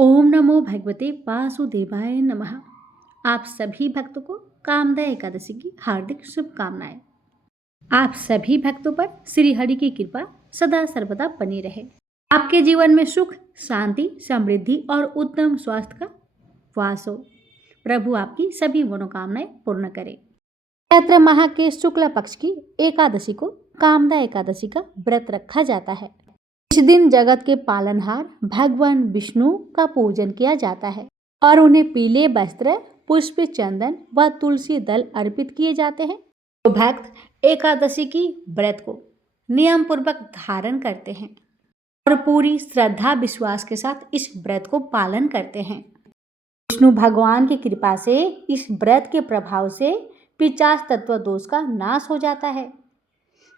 ओम नमो भगवते वासुदेवाय नमः। आप सभी भक्तों को कामदा एकादशी की हार्दिक शुभकामनाएं। आप सभी भक्तों पर श्री हरि की कृपा सदा सर्वदा बनी रहे। आपके जीवन में सुख, शांति, समृद्धि और उत्तम स्वास्थ्य का वास हो। प्रभु आपकी सभी मनोकामनाएं पूर्ण करे। चैत्र माह के शुक्ल पक्ष की एकादशी को कामदा एकादशी का व्रत रखा जाता है। इस दिन जगत के पालनहार भगवान विष्णु का पूजन किया जाता है और उन्हें पीले वस्त्र, पुष्प, चंदन व तुलसी दल अर्पित किए जाते हैं। तो भक्त एकादशी की व्रत को नियम पूर्वक धारण करते हैं और पूरी श्रद्धा विश्वास के साथ इस व्रत को पालन करते हैं। विष्णु भगवान की कृपा से इस व्रत के प्रभाव से पिशाच तत्व दोष का नाश हो जाता है।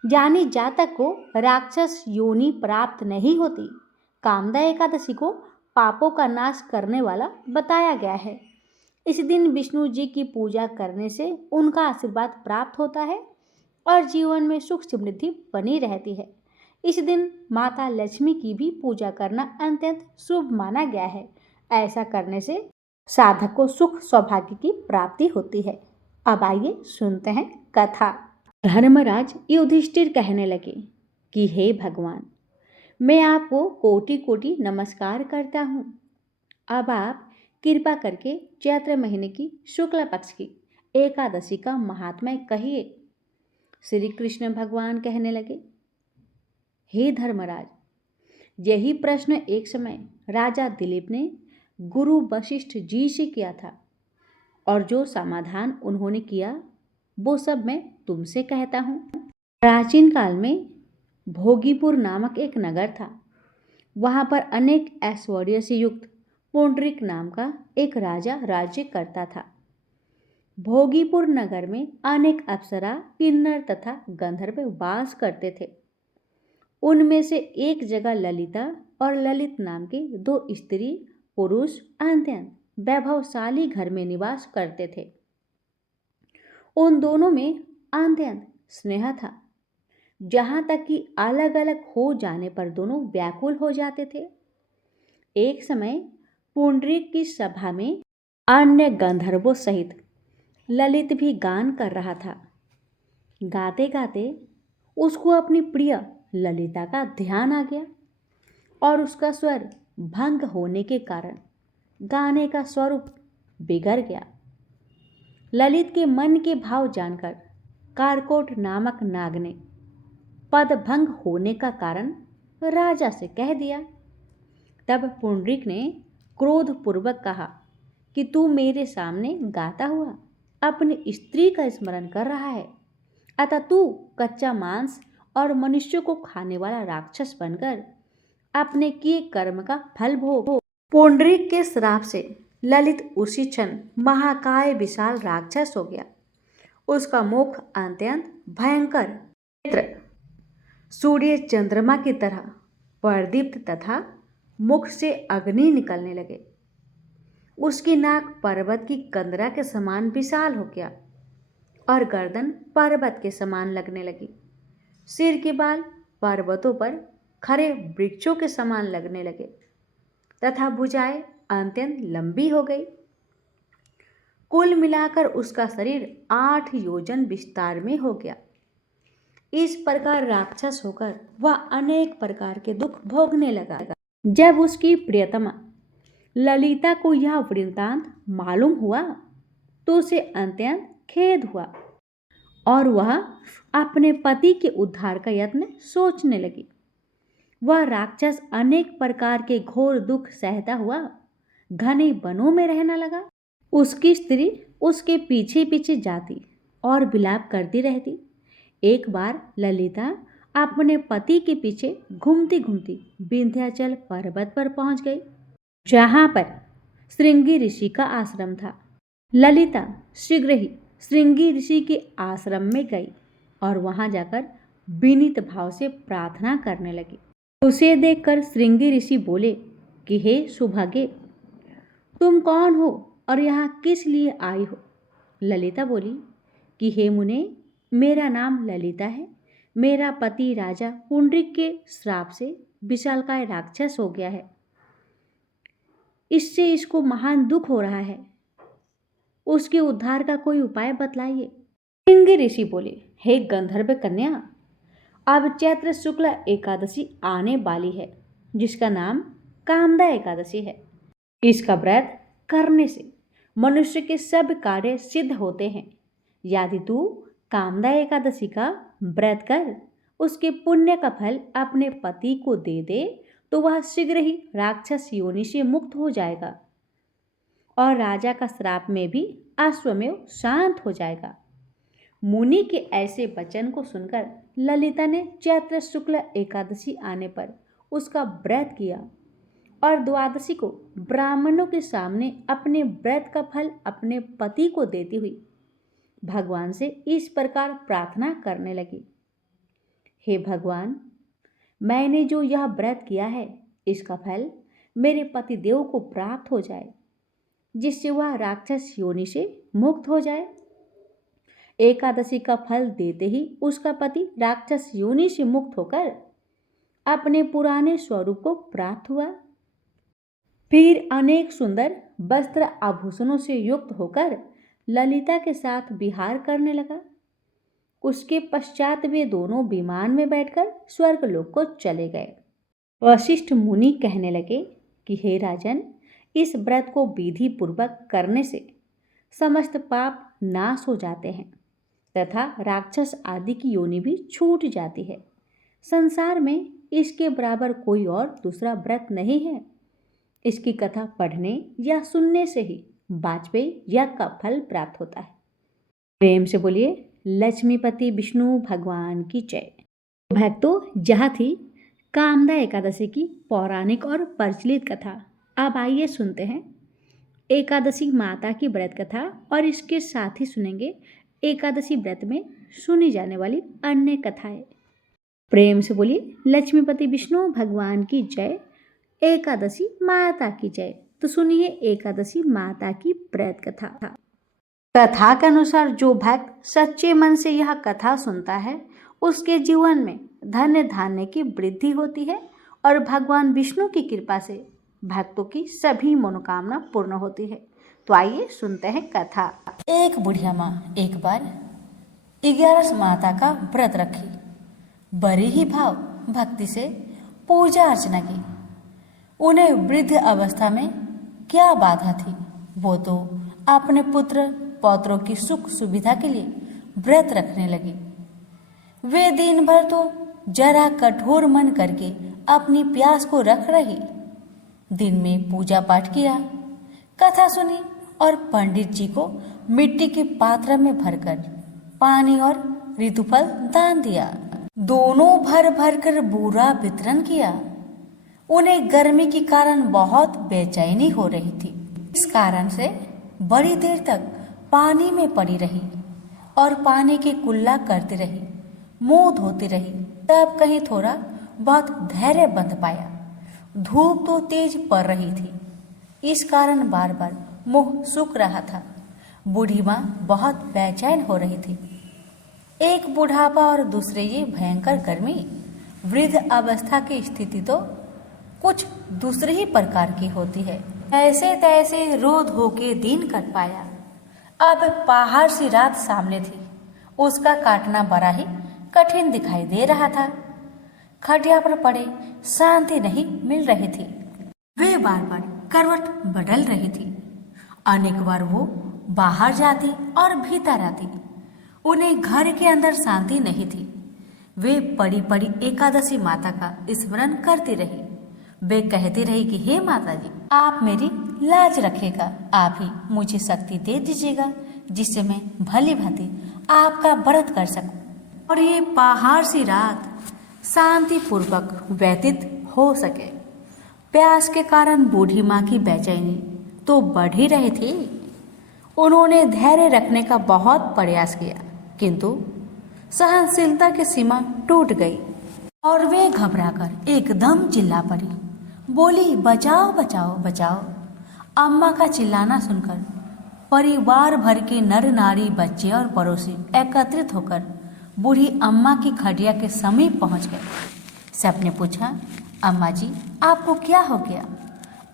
यानी जातक को राक्षस योनि प्राप्त नहीं होती। कामदा एकादशी को पापों का नाश करने वाला बताया गया है। इस दिन विष्णु जी की पूजा करने से उनका आशीर्वाद प्राप्त होता है और जीवन में सुख समृद्धि बनी रहती है। इस दिन माता लक्ष्मी की भी पूजा करना अत्यंत शुभ माना गया है। ऐसा करने से साधक को सुख सौभाग्य की प्राप्ति होती है। अब आइए सुनते हैं कथा। धर्मराज युधिष्ठिर कहने लगे कि हे भगवान, मैं आपको कोटि कोटि नमस्कार करता हूँ। अब आप कृपा करके चैत्र महीने की शुक्ल पक्ष की एकादशी का महात्म्य कहिए। श्री कृष्ण भगवान कहने लगे, हे धर्मराज, यही प्रश्न एक समय राजा दिलीप ने गुरु वशिष्ठ जी से किया था और जो समाधान उन्होंने किया वो सब मैं तुमसे कहता हूँ। प्राचीन काल में भोगीपुर नामक एक नगर था। वहाँ पर अनेक ऐश्वर्य से युक्त पुंडरीक नाम का एक राजा राज्य करता था। भोगीपुर नगर में अनेक अप्सरा, किन्नर तथा गंधर्व वास करते थे। उनमें से एक जगह ललिता और ललित नाम के दो स्त्री पुरुष अत्यंत वैभवशाली घर में निवास करते थे। उन दोनों में अत्यंत स्नेह था, जहाँ तक कि अलग अलग हो जाने पर दोनों व्याकुल हो जाते थे। एक समय पुंडरीक की सभा में अन्य गंधर्वों सहित ललित भी गान कर रहा था। गाते गाते उसको अपनी प्रिय ललिता का ध्यान आ गया और उसका स्वर भंग होने के कारण गाने का स्वरूप बिगड़ गया। ललित के मन के भाव जानकर कारकोट नामक नाग ने पदभंग होने का कारण राजा से कह दिया। तब पुंडरीक ने क्रोधपूर्वक कहा कि तू मेरे सामने गाता हुआ अपनी स्त्री का स्मरण कर रहा है, अतः तू कच्चा मांस और मनुष्य को खाने वाला राक्षस बनकर अपने किए कर्म का फल भोग। पुंडरीक के श्राप से ललित उसी क्षण महाकाय विशाल राक्षस हो गया। उसका मुख अत्यंत भयंकर, नेत्र सूर्य चंद्रमा की तरह प्रदीप्त तथा मुख से अग्नि निकलने लगे। उसकी नाक पर्वत की कंदरा के समान विशाल हो गया और गर्दन पर्वत के समान लगने लगी। सिर के बाल पर्वतों पर खरे वृक्षों के समान लगने लगे तथा भुजाएं अत्यंत लंबी हो गई। कुल मिलाकर उसका शरीर 8 योजन विस्तार में हो गया। इस प्रकार राक्षस होकर वह अनेक प्रकार के दुख भोगने लगा। जब उसकी प्रियतमा ललिता को यह वृत्तांत मालूम हुआ तो उसे अत्यंत खेद हुआ और वह अपने पति के उद्धार का यत्न सोचने लगी। वह राक्षस अनेक प्रकार के घोर दुख सहता हुआ घने वनों में रहने लगा। उसकी स्त्री उसके पीछे पीछे जाती और विलाप करती रहती। एक बार ललिता अपने पति के पीछे घूमती घूमती विंध्याचल पर्वत पर पहुंच गई, जहां पर श्रृंगी ऋषि का आश्रम था। ललिता शीघ्र ही श्रृंगी ऋषि के आश्रम में गई और वहां जाकर विनीत भाव से प्रार्थना करने लगी। उसे देखकर श्रृंगी ऋषि बोले कि हे सुभागे, तुम कौन हो और यहाँ किस लिए आई हो? ललिता बोली कि हे मुने, मेरा नाम ललिता है। मेरा पति राजा पुंडरीक के श्राप से विशालकाय राक्षस हो गया है। इससे इसको महान दुख हो रहा है, उसके उद्धार का कोई उपाय बतलाइए। श्रृंगी ऋषि बोले, हे गंधर्व कन्या, अब चैत्र शुक्ल एकादशी आने वाली है, जिसका नाम कामदा एकादशी है। इसका व्रत करने से मनुष्य के सब कार्य सिद्ध होते हैं। यदि तू कामदा एकादशी का व्रत कर उसके पुण्य का फल अपने पति को दे दे तो वह शीघ्र ही राक्षस योनि से मुक्त हो जाएगा और राजा का श्राप में भी अश्वमेव शांत हो जाएगा। मुनि के ऐसे वचन को सुनकर ललिता ने चैत्र शुक्ल एकादशी आने पर उसका व्रत किया और द्वादशी को ब्राह्मणों के सामने अपने व्रत का फल अपने पति को देती हुई भगवान से इस प्रकार प्रार्थना करने लगी, हे भगवान, मैंने जो यह व्रत किया है इसका फल मेरे पति देव को प्राप्त हो जाए, जिससे वह राक्षस योनि से मुक्त हो जाए। एकादशी का फल देते ही उसका पति राक्षस योनि से मुक्त होकर अपने पुराने स्वरूप को प्राप्त हुआ। फिर अनेक सुंदर वस्त्र आभूषणों से युक्त होकर ललिता के साथ विहार करने लगा। उसके पश्चात वे दोनों विमान में बैठकर स्वर्गलोक को चले गए। वशिष्ठ मुनि कहने लगे कि हे राजन, इस व्रत को विधि पूर्वक करने से समस्त पाप नाश हो जाते हैं तथा राक्षस आदि की योनि भी छूट जाती है। संसार में इसके बराबर कोई और दूसरा व्रत नहीं है। इसकी कथा पढ़ने या सुनने से ही वाजपेयी यज्ञ का फल प्राप्त होता है। प्रेम से बोलिए लक्ष्मीपति विष्णु भगवान की जय। भक्तों, यह थी कामदा एकादशी की पौराणिक और प्रचलित कथा। अब आइए सुनते हैं एकादशी माता की व्रत कथा और इसके साथ ही सुनेंगे एकादशी व्रत में सुनी जाने वाली अन्य कथाएं। प्रेम से बोलिए लक्ष्मीपति विष्णु भगवान की जय, एकादशी माता की जय। तो सुनिए एकादशी माता की व्रत कथा। कथा के अनुसार जो भक्त सच्चे मन से यह कथा सुनता है उसके जीवन में धन्य धान्य की वृद्धि होती है और भगवान विष्णु की कृपा से भक्तों की सभी मनोकामना पूर्ण होती है। तो आइए सुनते हैं कथा। एक बुढ़िया माँ एक बार 11 माता का व्रत रखी। बड़ी ही भाव भक्ति से पूजा अर्चना की। उन्हें वृद्ध अवस्था में क्या बाधा थी, वो तो अपने पुत्र पौत्रों की सुख सुविधा के लिए व्रत रखने लगी। वे दिन भर तो जरा कठोर मन करके अपनी प्यास को रख रही। दिन में पूजा पाठ किया, कथा सुनी और पंडित जी को मिट्टी के पात्र में भरकर पानी और ऋतुफल दान दिया। दोनों भर भर कर बूरा वितरण किया। उन्हें गर्मी के कारण बहुत बेचैनी हो रही थी। इस कारण से बड़ी देर तक पानी में पड़ी रही और पानी की कुल्ला करती रही, मुंह धोती रही। तब कहीं थोड़ा बहुत धैर्य बंध पाया। धूप तो तेज पड़ रही थी, इस कारण बार बार मुंह सूख रहा था। बूढ़ी माँ बहुत बेचैन हो रही थी। एक बुढ़ापा और दूसरे ये भयंकर गर्मी, वृद्ध अवस्था की स्थिति तो कुछ दूसरे ही प्रकार की होती है। ऐसे तैसे रो धो के दिन कट पाया। अब पहाड़ सी रात सामने थी, उसका काटना बड़ा ही कठिन दिखाई दे रहा था। खटिया पर पड़े शांति नहीं मिल रही थी। वे बार बार करवट बदल रही थी। अनेक बार वो बाहर जाती और भीतर आती। उन्हें घर के अंदर शांति नहीं थी। वे पड़ी पड़ी एकादशी माता का स्मरण करती रही। वे कहती रही कि हे माता जी, आप मेरी लाज रखेगा, आप ही मुझे शक्ति दे दीजिएगा जिससे मैं भली भांति आपका व्रत कर सकूं और ये पहाड़ सी रात शांति पूर्वक व्यतीत हो सके। प्यास के कारण बूढ़ी माँ की बेचैनी तो बढ़ ही रही थी। उन्होंने धैर्य रखने का बहुत प्रयास किया, किंतु सहनशीलता की सीमा टूट गई और वे घबराकर एकदम चिल्ला पड़ी। बोली, बचाओ बचाओ बचाओ। अम्मा का चिल्लाना सुनकर परिवार भर के नर नारी, बच्चे और पड़ोसी एकत्रित होकर बूढ़ी अम्मा की खटिया के समीप पहुंच गए। सबने पूछा, अम्मा जी आपको क्या हो गया?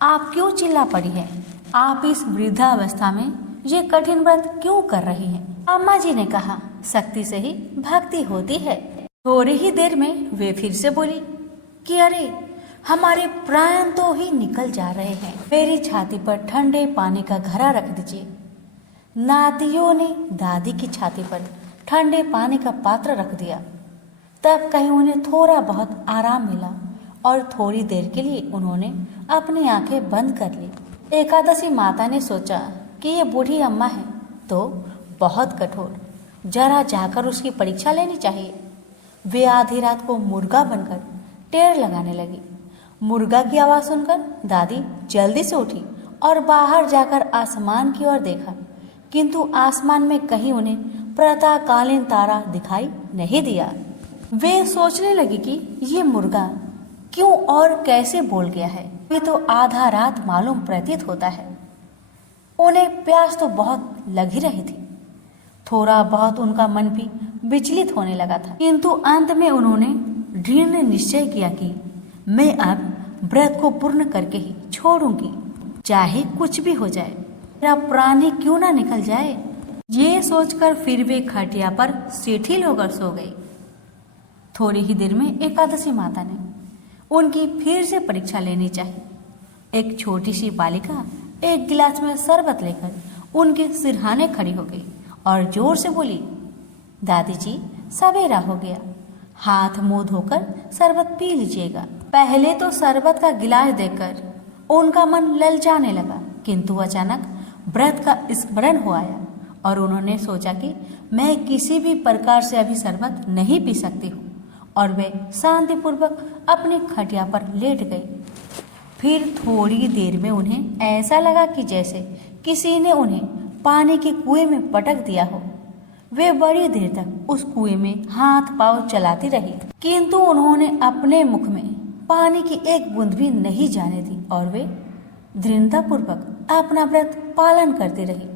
आप क्यों चिल्ला पड़ी हैं? आप इस वृद्धावस्था में ये कठिन व्रत क्यों कर रही हैं? अम्मा जी ने कहा, शक्ति से ही भक्ति होती है। थोड़ी ही देर में वे फिर से बोली कि अरे हमारे प्राण तो ही निकल जा रहे हैं। मेरी छाती पर ठंडे पानी का घड़ा रख दीजिए। नातियों ने दादी की छाती पर ठंडे पानी का पात्र रख दिया। तब कहीं उन्हें थोड़ा बहुत आराम मिला और थोड़ी देर के लिए उन्होंने अपनी आंखें बंद कर ली। एकादशी माता ने सोचा कि ये बूढ़ी अम्मा है तो बहुत कठोर, जरा जाकर उसकी परीक्षा लेनी चाहिए। वे आधी रात को मुर्गा बनकर टेर लगाने लगी। मुर्गा की आवाज सुनकर दादी जल्दी से उठी और बाहर जाकर आसमान की ओर देखा, किंतु आसमान में कहीं उन्हें प्रातःकालीन तारा दिखाई नहीं दिया। वे सोचने लगी कि ये मुर्गा क्यों और कैसे बोल गया है। वे तो आधा रात मालूम प्रतीत होता है। उन्हें प्यास तो बहुत लग ही रही थी। थोड़ा बहुत उनका मन भी विचलित होने लगा था, किंतु अंत में उन्होंने दृढ़ निश्चय किया कि मैं अब व्रत को पूर्ण करके ही छोड़ूंगी, चाहे कुछ भी हो जाए, मेरा प्राण ही क्यों ना निकल जाए। ये सोचकर फिर वे खटिया पर शिथिल होकर सो गई। थोड़ी ही देर में एकादशी माता ने उनकी फिर से परीक्षा लेनी चाहिए। एक छोटी सी बालिका एक गिलास में शरबत लेकर उनके सिरहाने खड़ी हो गई और जोर से बोली, दादी जी सवेरा हो गया, हाथ मुंह धोकर शरबत पी लीजिएगा। पहले तो शरबत का गिलास देखकर उनका मन ललचाने लगा, किंतु अचानक व्रत का स्मरण हो आया और उन्होंने सोचा कि मैं किसी भी प्रकार से अभी शरबत नहीं पी सकती हूँ, और वे शांतिपूर्वक अपनी खटिया पर लेट गई। फिर थोड़ी देर में उन्हें ऐसा लगा कि जैसे किसी ने उन्हें पानी के कुएं में पटक दिया हो। वे बड़ी देर तक उस कुएं में हाथ पांव चलाती रही, किंतु उन्होंने अपने मुख में पानी की एक बूंद भी नहीं जाने दी और वे दृढ़तापूर्वक अपना व्रत पालन करती रही।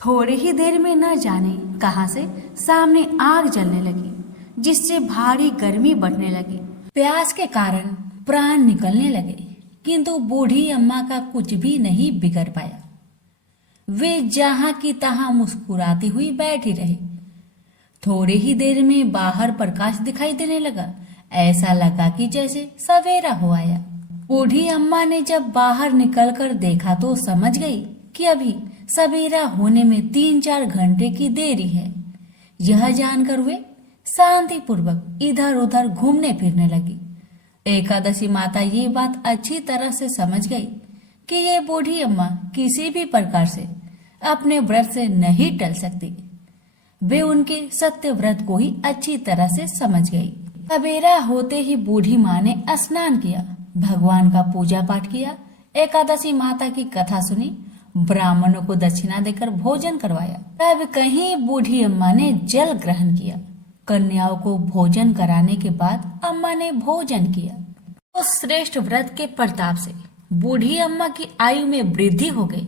थोड़ी ही देर में न जाने कहां से सामने आग जलने लगी, जिससे भारी गर्मी बढ़ने लगी। प्यास के कारण प्राण निकलने लगे, किंतु बूढ़ी अम्मा का कुछ भी नहीं बिगड़ पाया। वे जहां की तहां मुस्कुराती हुई बैठी रही। थोड़ी ही देर में बाहर प्रकाश दिखाई देने लगा। ऐसा लगा कि जैसे सवेरा हो आया। बूढ़ी अम्मा ने जब बाहर निकलकर देखा तो समझ गई कि अभी सवेरा होने में 3-4 घंटे की देरी है। यह जानकर वे शांतिपूर्वक इधर उधर घूमने फिरने लगी। एकादशी माता ये बात अच्छी तरह से समझ गई कि ये बूढ़ी अम्मा किसी भी प्रकार से अपने व्रत से नहीं टल सकती। वे उनके सत्य व्रत को ही अच्छी तरह से समझ गई। सवेरा होते ही बूढ़ी माँ ने स्नान किया, भगवान का पूजा पाठ किया, एकादशी माता की कथा सुनी, ब्राह्मणों को दक्षिणा देकर भोजन करवाया। तब कहीं बूढ़ी अम्मा ने जल ग्रहण किया। कन्याओं को भोजन कराने के बाद अम्मा ने भोजन किया। तो श्रेष्ठ व्रत के प्रताप से बूढ़ी अम्मा की आयु में वृद्धि हो गई।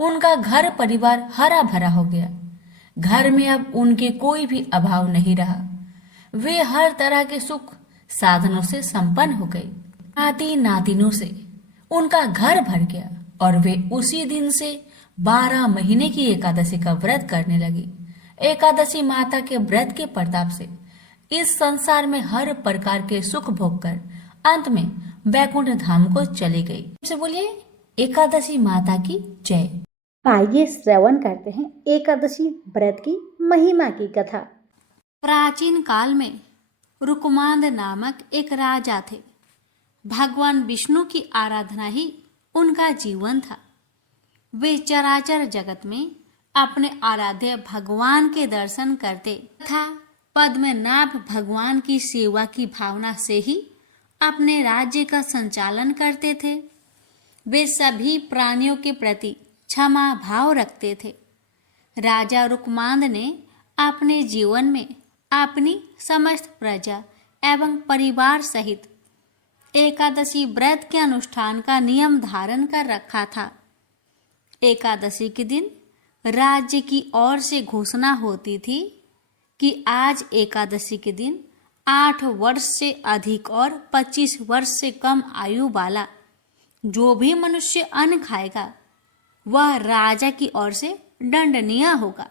उनका घर परिवार हरा भरा हो गया। घर में अब उनके कोई भी अभाव नहीं रहा। वे हर तरह के सुख साधनों से संपन्न हो गई। नाती नातिनों से उनका घर भर गया और वे उसी दिन से 12 महीने की एकादशी का व्रत करने लगी। एकादशी माता के व्रत के प्रताप से इस संसार में हर प्रकार के सुख भोग कर अंत में वैकुंठ धाम को चली गई। से बोलिए एकादशी माता की जय। आइए श्रवण करते हैं एकादशी व्रत की महिमा की कथा। प्राचीन काल में रुकमांद नामक एक राजा थे। भगवान विष्णु की आराधना ही उनका जीवन था। वे चराचर जगत में अपने आराध्य भगवान के दर्शन करते तथा पद्मनाभ भगवान की सेवा की भावना से ही अपने राज्य का संचालन करते थे। वे सभी प्राणियों के प्रति क्षमा भाव रखते थे। राजा रुकमांद ने अपने जीवन में अपनी समस्त प्रजा एवं परिवार सहित एकादशी व्रत के अनुष्ठान का नियम धारण कर रखा था। एकादशी के दिन राज्य की ओर से घोषणा होती थी कि आज एकादशी के दिन 8 वर्ष से अधिक और 25 वर्ष से कम आयु वाला जो भी मनुष्य अन्न खाएगा वह राजा की ओर से दंडनीय होगा।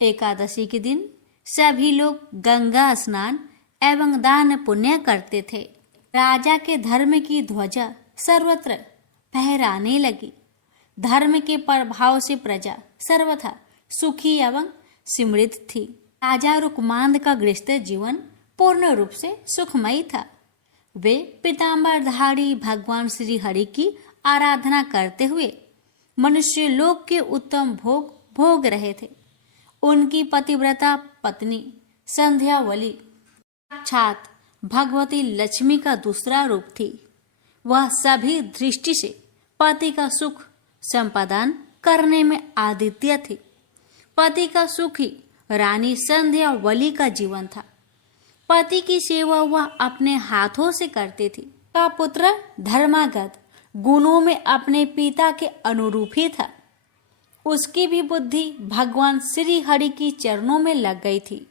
एकादशी के दिन सभी लोग गंगा स्नान एवं दान पुण्य करते थे। राजा के धर्म की ध्वजा सर्वत्र फहराने लगी। धर्म के प्रभाव से प्रजा सर्वथा सुखी एवं समृद्ध थी। राजा रुकमांद का गृहस्थ जीवन पूर्ण रूप से सुखमयी था। वे पीतांबरधारी भगवान श्री हरि की आराधना करते हुए मनुष्य लोक के उत्तम भोग भोग रहे थे। उनकी पतिव्रता पत्नी संध्यावली साक्षात भगवती लक्ष्मी का दूसरा रूप थी। वह सभी दृष्टि से पति का सुख संपादन करने में आदित्य थी। पति का सुख ही रानी संध्यावली का जीवन था। पति की सेवा वह अपने हाथों से करती थी। का पुत्र धर्मागत गुणों में अपने पिता के अनुरूप ही था। उसकी भी बुद्धि भगवान श्री हरि की चरणों में लग गई थी।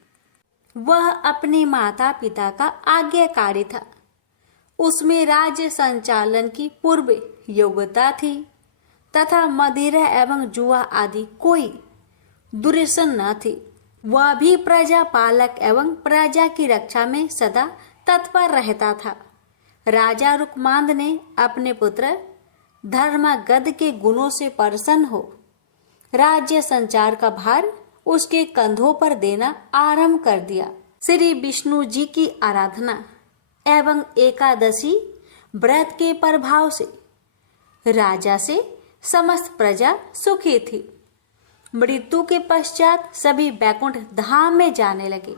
वह अपने माता पिता का आज्ञाकारी था। उसमें राज्य संचालन की पूर्व योग्यता थी तथा मदिरा एवं जुआ आदि कोई दुर्व्यसन न थी। वह भी प्रजा पालक एवं प्रजा की रक्षा में सदा तत्पर रहता था। राजा रुकमांद ने अपने पुत्र धर्मागद के गुणों से प्रसन्न हो राज्य संचार का भार उसके कंधों पर देना आरंभ कर दिया। श्री विष्णु जी की आराधना एवं एकादशी व्रत के प्रभाव से राजा से समस्त प्रजा सुखी थी। मृत्यु के पश्चात सभी बैकुंठ धाम में जाने लगे।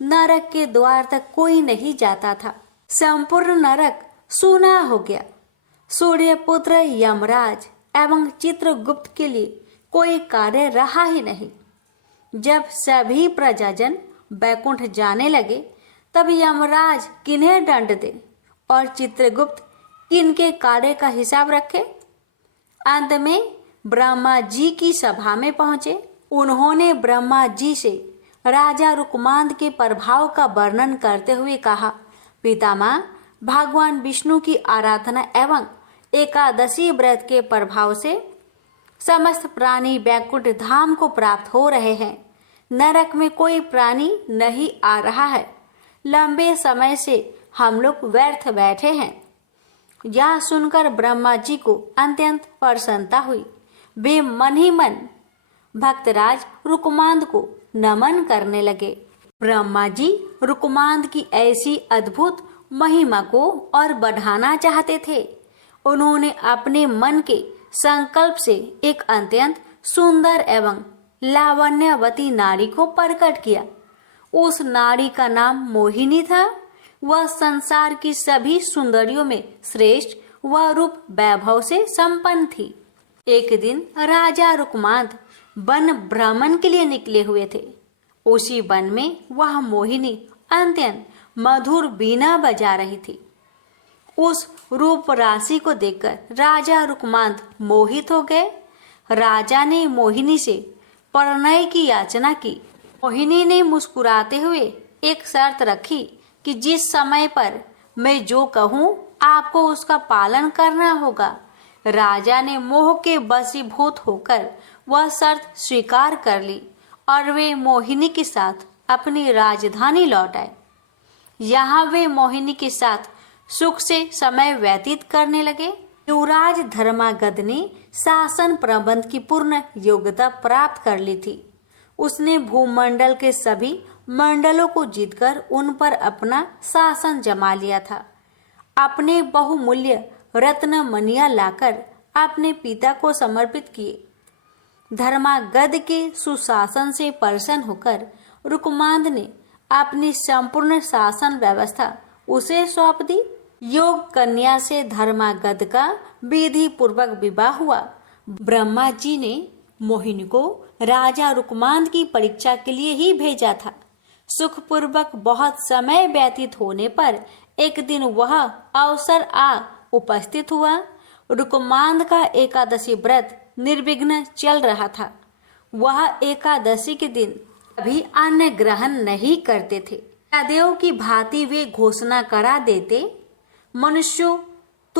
नरक के द्वार तक कोई नहीं जाता था। संपूर्ण नरक सूना हो गया। सूर्यपुत्र यमराज एवं चित्रगुप्त के लिए कोई कार्य रहा ही नहीं। जब सभी प्रजाजन बैकुंठ जाने लगे तब यमराज किन्हें दंड दे और चित्रगुप्त किनके कार्य का हिसाब रखे। अंत में ब्रह्मा जी की सभा में पहुंचे। उन्होंने ब्रह्मा जी से राजा रुकमांद के प्रभाव का वर्णन करते हुए कहा, पितामह, भगवान विष्णु की आराधना एवं एकादशी व्रत के प्रभाव से समस्त प्राणी बैकुंठ धाम को प्राप्त हो रहे हैं। नरक में कोई प्राणी नहीं आ रहा है। लंबे समय से हम लोग व्यर्थ बैठे हैं। यह सुनकर ब्रह्मा जी को अत्यंत प्रसन्नता हुई। वे मन ही मन भक्तराज रुकमांद को नमन करने लगे। ब्रह्मा जी रुकमांद की ऐसी अद्भुत महिमा को और बढ़ाना चाहते थे। उन्होंने अपने मन के संकल्प से एक अत्यंत सुंदर एवं लावण्यवती नारी को प्रकट किया। उस नारी का नाम मोहिनी था। वह संसार की सभी सुंदरियों में श्रेष्ठ व रूप वैभव से संपन्न थी। एक दिन राजा रुकमांद वन भ्रमण के लिए निकले हुए थे। उसी वन में वह मोहिनी अत्यंत मधुर बीना बजा रही थी। उस रूप राशि को देखकर राजा रुकमांद मोहित हो गए। राजा ने मोहिनी से परिणय की याचना की। मोहिनी ने मुस्कुराते हुए एक शर्त रखी कि जिस समय पर मैं जो कहूँ आपको उसका पालन करना होगा। राजा ने मोह के वशीभूत होकर वह शर्त स्वीकार कर ली और वे मोहिनी के साथ अपनी राजधानी लौट आए। यहाँ वे मोहिनी के साथ सुख से समय व्यतीत करने लगे। युवराज धर्मागद ने शासन प्रबंध की पूर्ण योग्यता प्राप्त कर ली थी। उसने भूमंडल के सभी मंडलों को जीतकर उन पर अपना शासन जमा लिया था। अपने बहुमूल्य रत्न मनिया लाकर अपने पिता को समर्पित किए। धर्मागद के सुशासन से प्रसन्न होकर रुकमांद ने अपनी संपूर्ण शासन व्यवस्था उसे सौंप दी। योग कन्या से धर्मागद का विधि पूर्वक विवाह हुआ। ब्रह्मा जी ने मोहिनी को राजा रुकमांद की परीक्षा के लिए ही भेजा था। सुखपूर्वक बहुत समय व्यतीत होने पर एक दिन वह अवसर आ उपस्थित हुआ। रुकमांद का एकादशी व्रत निर्विघ्न चल रहा था। वह एकादशी के दिन कभी अन्न ग्रहण नहीं करते थे। देव की भांति वे घोषणा करा देते, मनुष्यों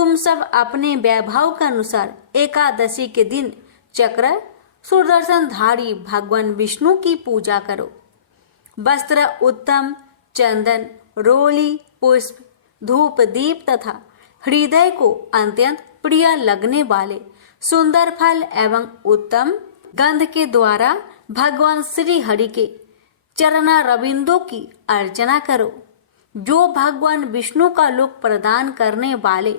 तुम सब अपने वैभव के अनुसार एकादशी के दिन चक्र सुदर्शनधारी भगवान विष्णु की पूजा करो। वस्त्र उत्तम, चंदन, रोली, पुष्प, धूप, दीप तथा हृदय को अत्यंत प्रिय लगने वाले सुंदर फल एवं उत्तम गंध के द्वारा भगवान श्री हरि के चरणारविंदों की अर्चना करो। जो भगवान विष्णु का लोक प्रदान करने वाले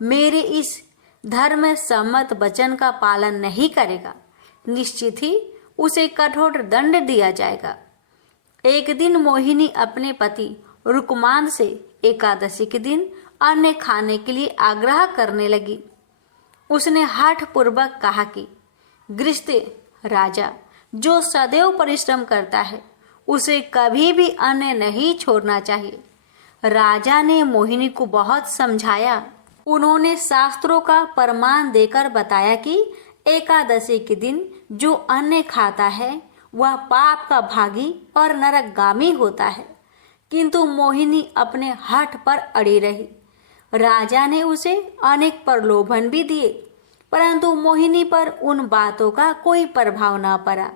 मेरे इस धर्म सम्मत वचन का पालन नहीं करेगा, निश्चित ही उसे कठोर दंड दिया जाएगा। एक दिन मोहिनी अपने पति रुकमांद से एकादशी के दिन अन्न खाने के लिए आग्रह करने लगी। उसने हठ पूर्वक कहा कि गृहस्थ राजा जो सदैव परिश्रम करता है उसे कभी भी अन्न नहीं छोड़ना चाहिए। राजा ने मोहिनी को बहुत समझाया। उन्होंने शास्त्रों का प्रमाण देकर बताया कि एकादशी के दिन जो अन्न खाता है वह पाप का भागी और नरकगामी होता है, किंतु मोहिनी अपने हठ पर अड़ी रही। राजा ने उसे अनेक प्रलोभन भी दिए, परंतु मोहिनी पर उन बातों का कोई प्रभाव न पड़ा।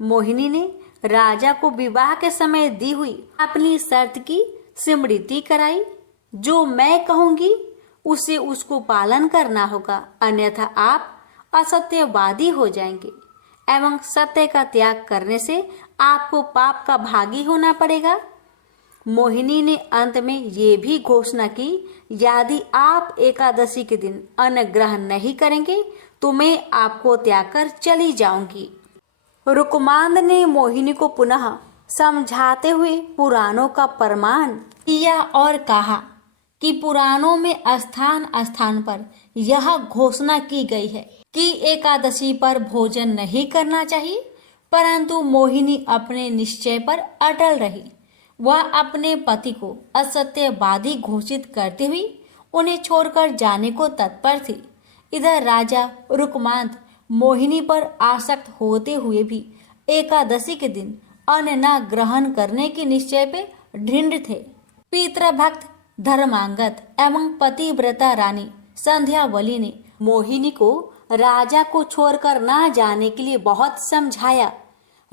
मोहिनी ने राजा को विवाह के समय दी हुई अपनी शर्त की स्मृति कराई। जो मैं कहूंगी उसे उसको पालन करना होगा, अन्यथा आप असत्यवादी हो जाएंगे एवं सत्य का त्याग करने से आपको पाप का भागी होना पड़ेगा। मोहिनी ने अंत में ये भी घोषणा की, यदि आप एकादशी के दिन अन्न ग्रहण नहीं करेंगे तो मैं आपको त्याग कर चली जाऊंगी। रुकमांद ने मोहिनी को पुनः समझाते हुए पुराणों का प्रमाण दिया और कहा कि पुराणों में स्थान स्थान पर यह घोषणा की गई है कि एकादशी पर भोजन नहीं करना चाहिए, परंतु मोहिनी अपने निश्चय पर अटल रही। वह अपने पति को असत्यवादी घोषित करते हुए उन्हें छोड़कर जाने को तत्पर थी। इधर राजा रुकमांद मोहिनी पर आसक्त होते हुए भी एकादशी के दिन अन्न न ग्रहण करने के निश्चय पे दृढ़ थे। पितृभक्त धर्मांगत एवं पतिव्रता रानी संध्यावली ने मोहिनी को राजा को छोड़कर न जाने के लिए बहुत समझाया।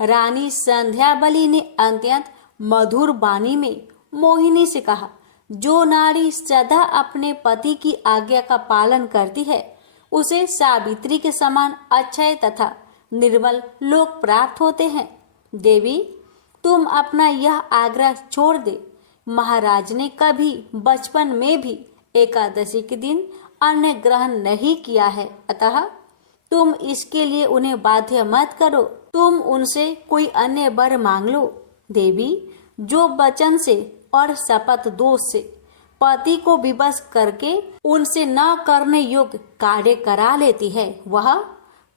रानी संध्यावली ने अत्यंत मधुर वाणी में मोहिनी से कहा, जो नारी सदा अपने पति की आज्ञा का पालन करती है उसे सावित्री के समान अक्षय तथा निर्मल लोक प्राप्त होते हैं। देवी, तुम अपना यह आग्रह छोड़ दे। महाराज ने कभी बचपन में भी एकादशी के दिन अन्न ग्रहण नहीं किया है, अतः तुम इसके लिए उन्हें बाध्य मत करो। तुम उनसे कोई अन्य वर मांग लो। देवी, जो वचन से और शपथ दोष से पति को विवश करके उनसे न करने योग्य कार्य करा लेती है, वह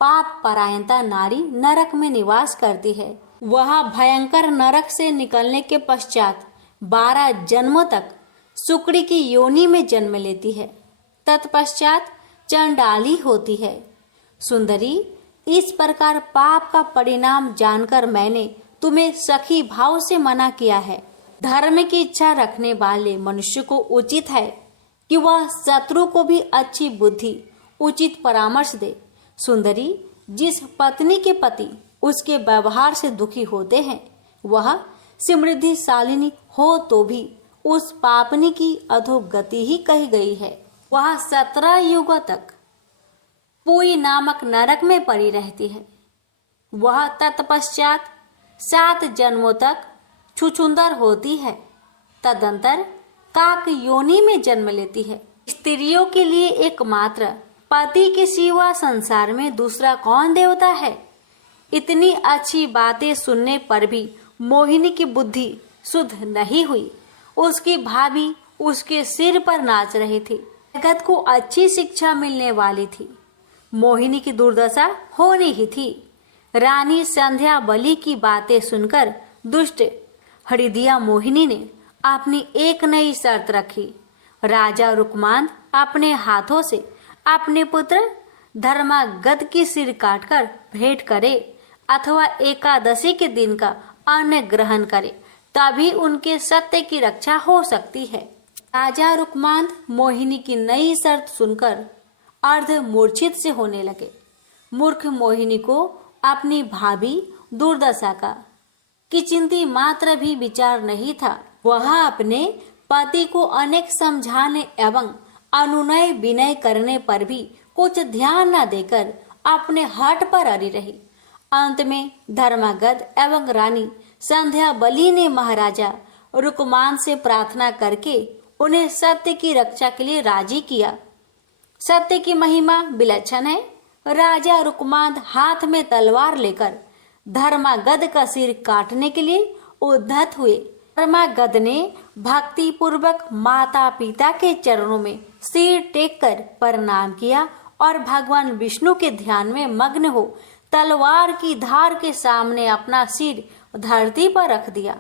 पाप परायणता नारी नरक में निवास करती है। वह भयंकर नरक से निकलने के पश्चात 12 जन्मों तक सुकड़ी की योनि में जन्म लेती है, तत्पश्चात चंडाली होती है। सुंदरी, इस प्रकार पाप का परिणाम जानकर मैंने तुम्हें सखी भाव से मना किया है। धर्म की इच्छा रखने वाले मनुष्य को उचित है कि वह शत्रु को भी अच्छी बुद्धि, उचित परामर्श दे। सुंदरी, जिस पत्नी के पति उसके व्यवहार से दुखी होते हैं, वह समृद्धिशालिनी हो तो भी उस पापनी की अधोगति ही कही गई है। वह 17 युगों तक पुई नामक नरक में पड़ी रहती है। वह तत्पश्चात 7 जन्मों तक छुछुंदर होती है, तदंतर काक योनि में जन्म लेती है। स्त्रियों के लिए एकमात्र पति के सिवा संसार में दूसरा कौन देवता है। इतनी अच्छी बातें सुनने पर भी मोहिनी की बुद्धि शुद्ध नहीं हुई। उसकी भाभी उसके सिर पर नाच रही थी। जगत को अच्छी शिक्षा मिलने वाली थी। मोहिनी की दुर्दशा होनी ही थी। रानी संध्यावली की बातें सुनकर दुष्ट हरिदिया मोहिनी ने अपनी एक नई शर्त रखी। राजा रुकमांद अपने हाथों से अपने पुत्र धर्मागत की सिर काटकर भेंट करे अथवा एकादशी के दिन का अन्न ग्रहण करे, तभी उनके सत्य की रक्षा हो सकती है। राजा रुकमांद मोहिनी की नई शर्त सुनकर अर्ध मूर्छित से होने लगे। मूर्ख मोहिनी को अपनी भाभी दुर्दशा का किंचित मात्र भी विचार नहीं था। वह अपने पति को अनेक समझाने एवं अनुनय विनय करने पर भी कुछ ध्यान न देकर अपने हठ पर अड़ी रही। अंत में धर्मागध एवं रानी संध्या बली ने महाराजा रुकमान से प्रार्थना करके उन्हें सत्य की रक्षा के लिए राजी किया। सत्य की महिमा विलक्षण है। राजा रुकमांद हाथ में तलवार लेकर धर्मागध का सिर काटने के लिए उद्धत हुए। धर्मागध ने भक्ति पूर्वक माता पिता के चरणों में सिर टेक कर प्रणाम किया और भगवान विष्णु के ध्यान में मग्न हो तलवार की धार के सामने अपना सिर धरती पर रख दिया।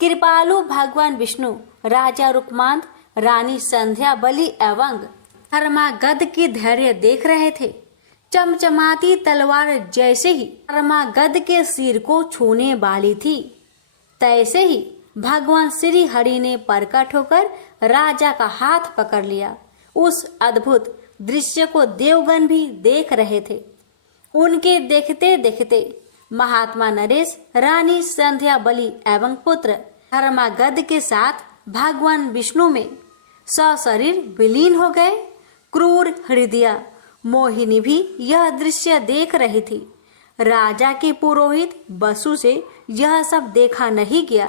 कृपालु भगवान विष्णु राजा रुकमांद, रानी संध्या बली एवं धर्मागध की धैर्य देख रहे थे। चमचमाती तलवार जैसे ही धर्मागध के सिर को छूने वाली थी, तैसे ही भगवान श्री हरि ने प्रकट होकर राजा का हाथ पकड़ लिया। उस अद्भुत दृश्य को देवगण भी देख रहे थे। उनके देखते देखते महात्मा नरेश, रानी संध्या बली एवं पुत्र धर्मागध के साथ भगवान विष्णु में सशरीर विलीन हो गए। क्रूर हृदया मोहिनी भी यह दृश्य देख रही थी। राजा के पुरोहित बसु से यह सब देखा नहीं गया।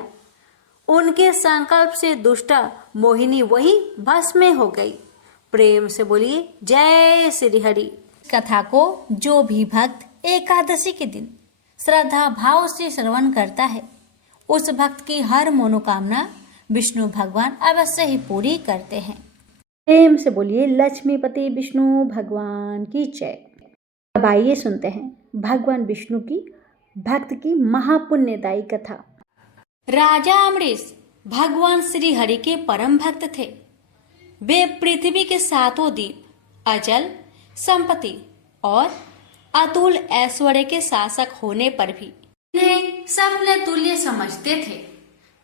उनके संकल्प से दुष्टा मोहिनी वही भस्म में हो गई। प्रेम से बोलिए जय श्री हरि। कथा को जो भी भक्त एकादशी के दिन श्रद्धा भाव से श्रवण करता है, उस भक्त की हर मनोकामना विष्णु भगवान अवश्य ही पूरी करते हैं। प्रेम से बोलिए लक्ष्मीपति विष्णु भगवान की जय। अब आइए सुनते हैं भगवान विष्णु की भक्त की महापुण्यदायी कथा। राजा अमरीश भगवान श्री हरि के परम भक्त थे। वे पृथ्वी के सातों द्वीप, अचल संपत्ति और अतुल ऐश्वर्य के शासक होने पर भी इन्हें सपने तुल्य समझते थे,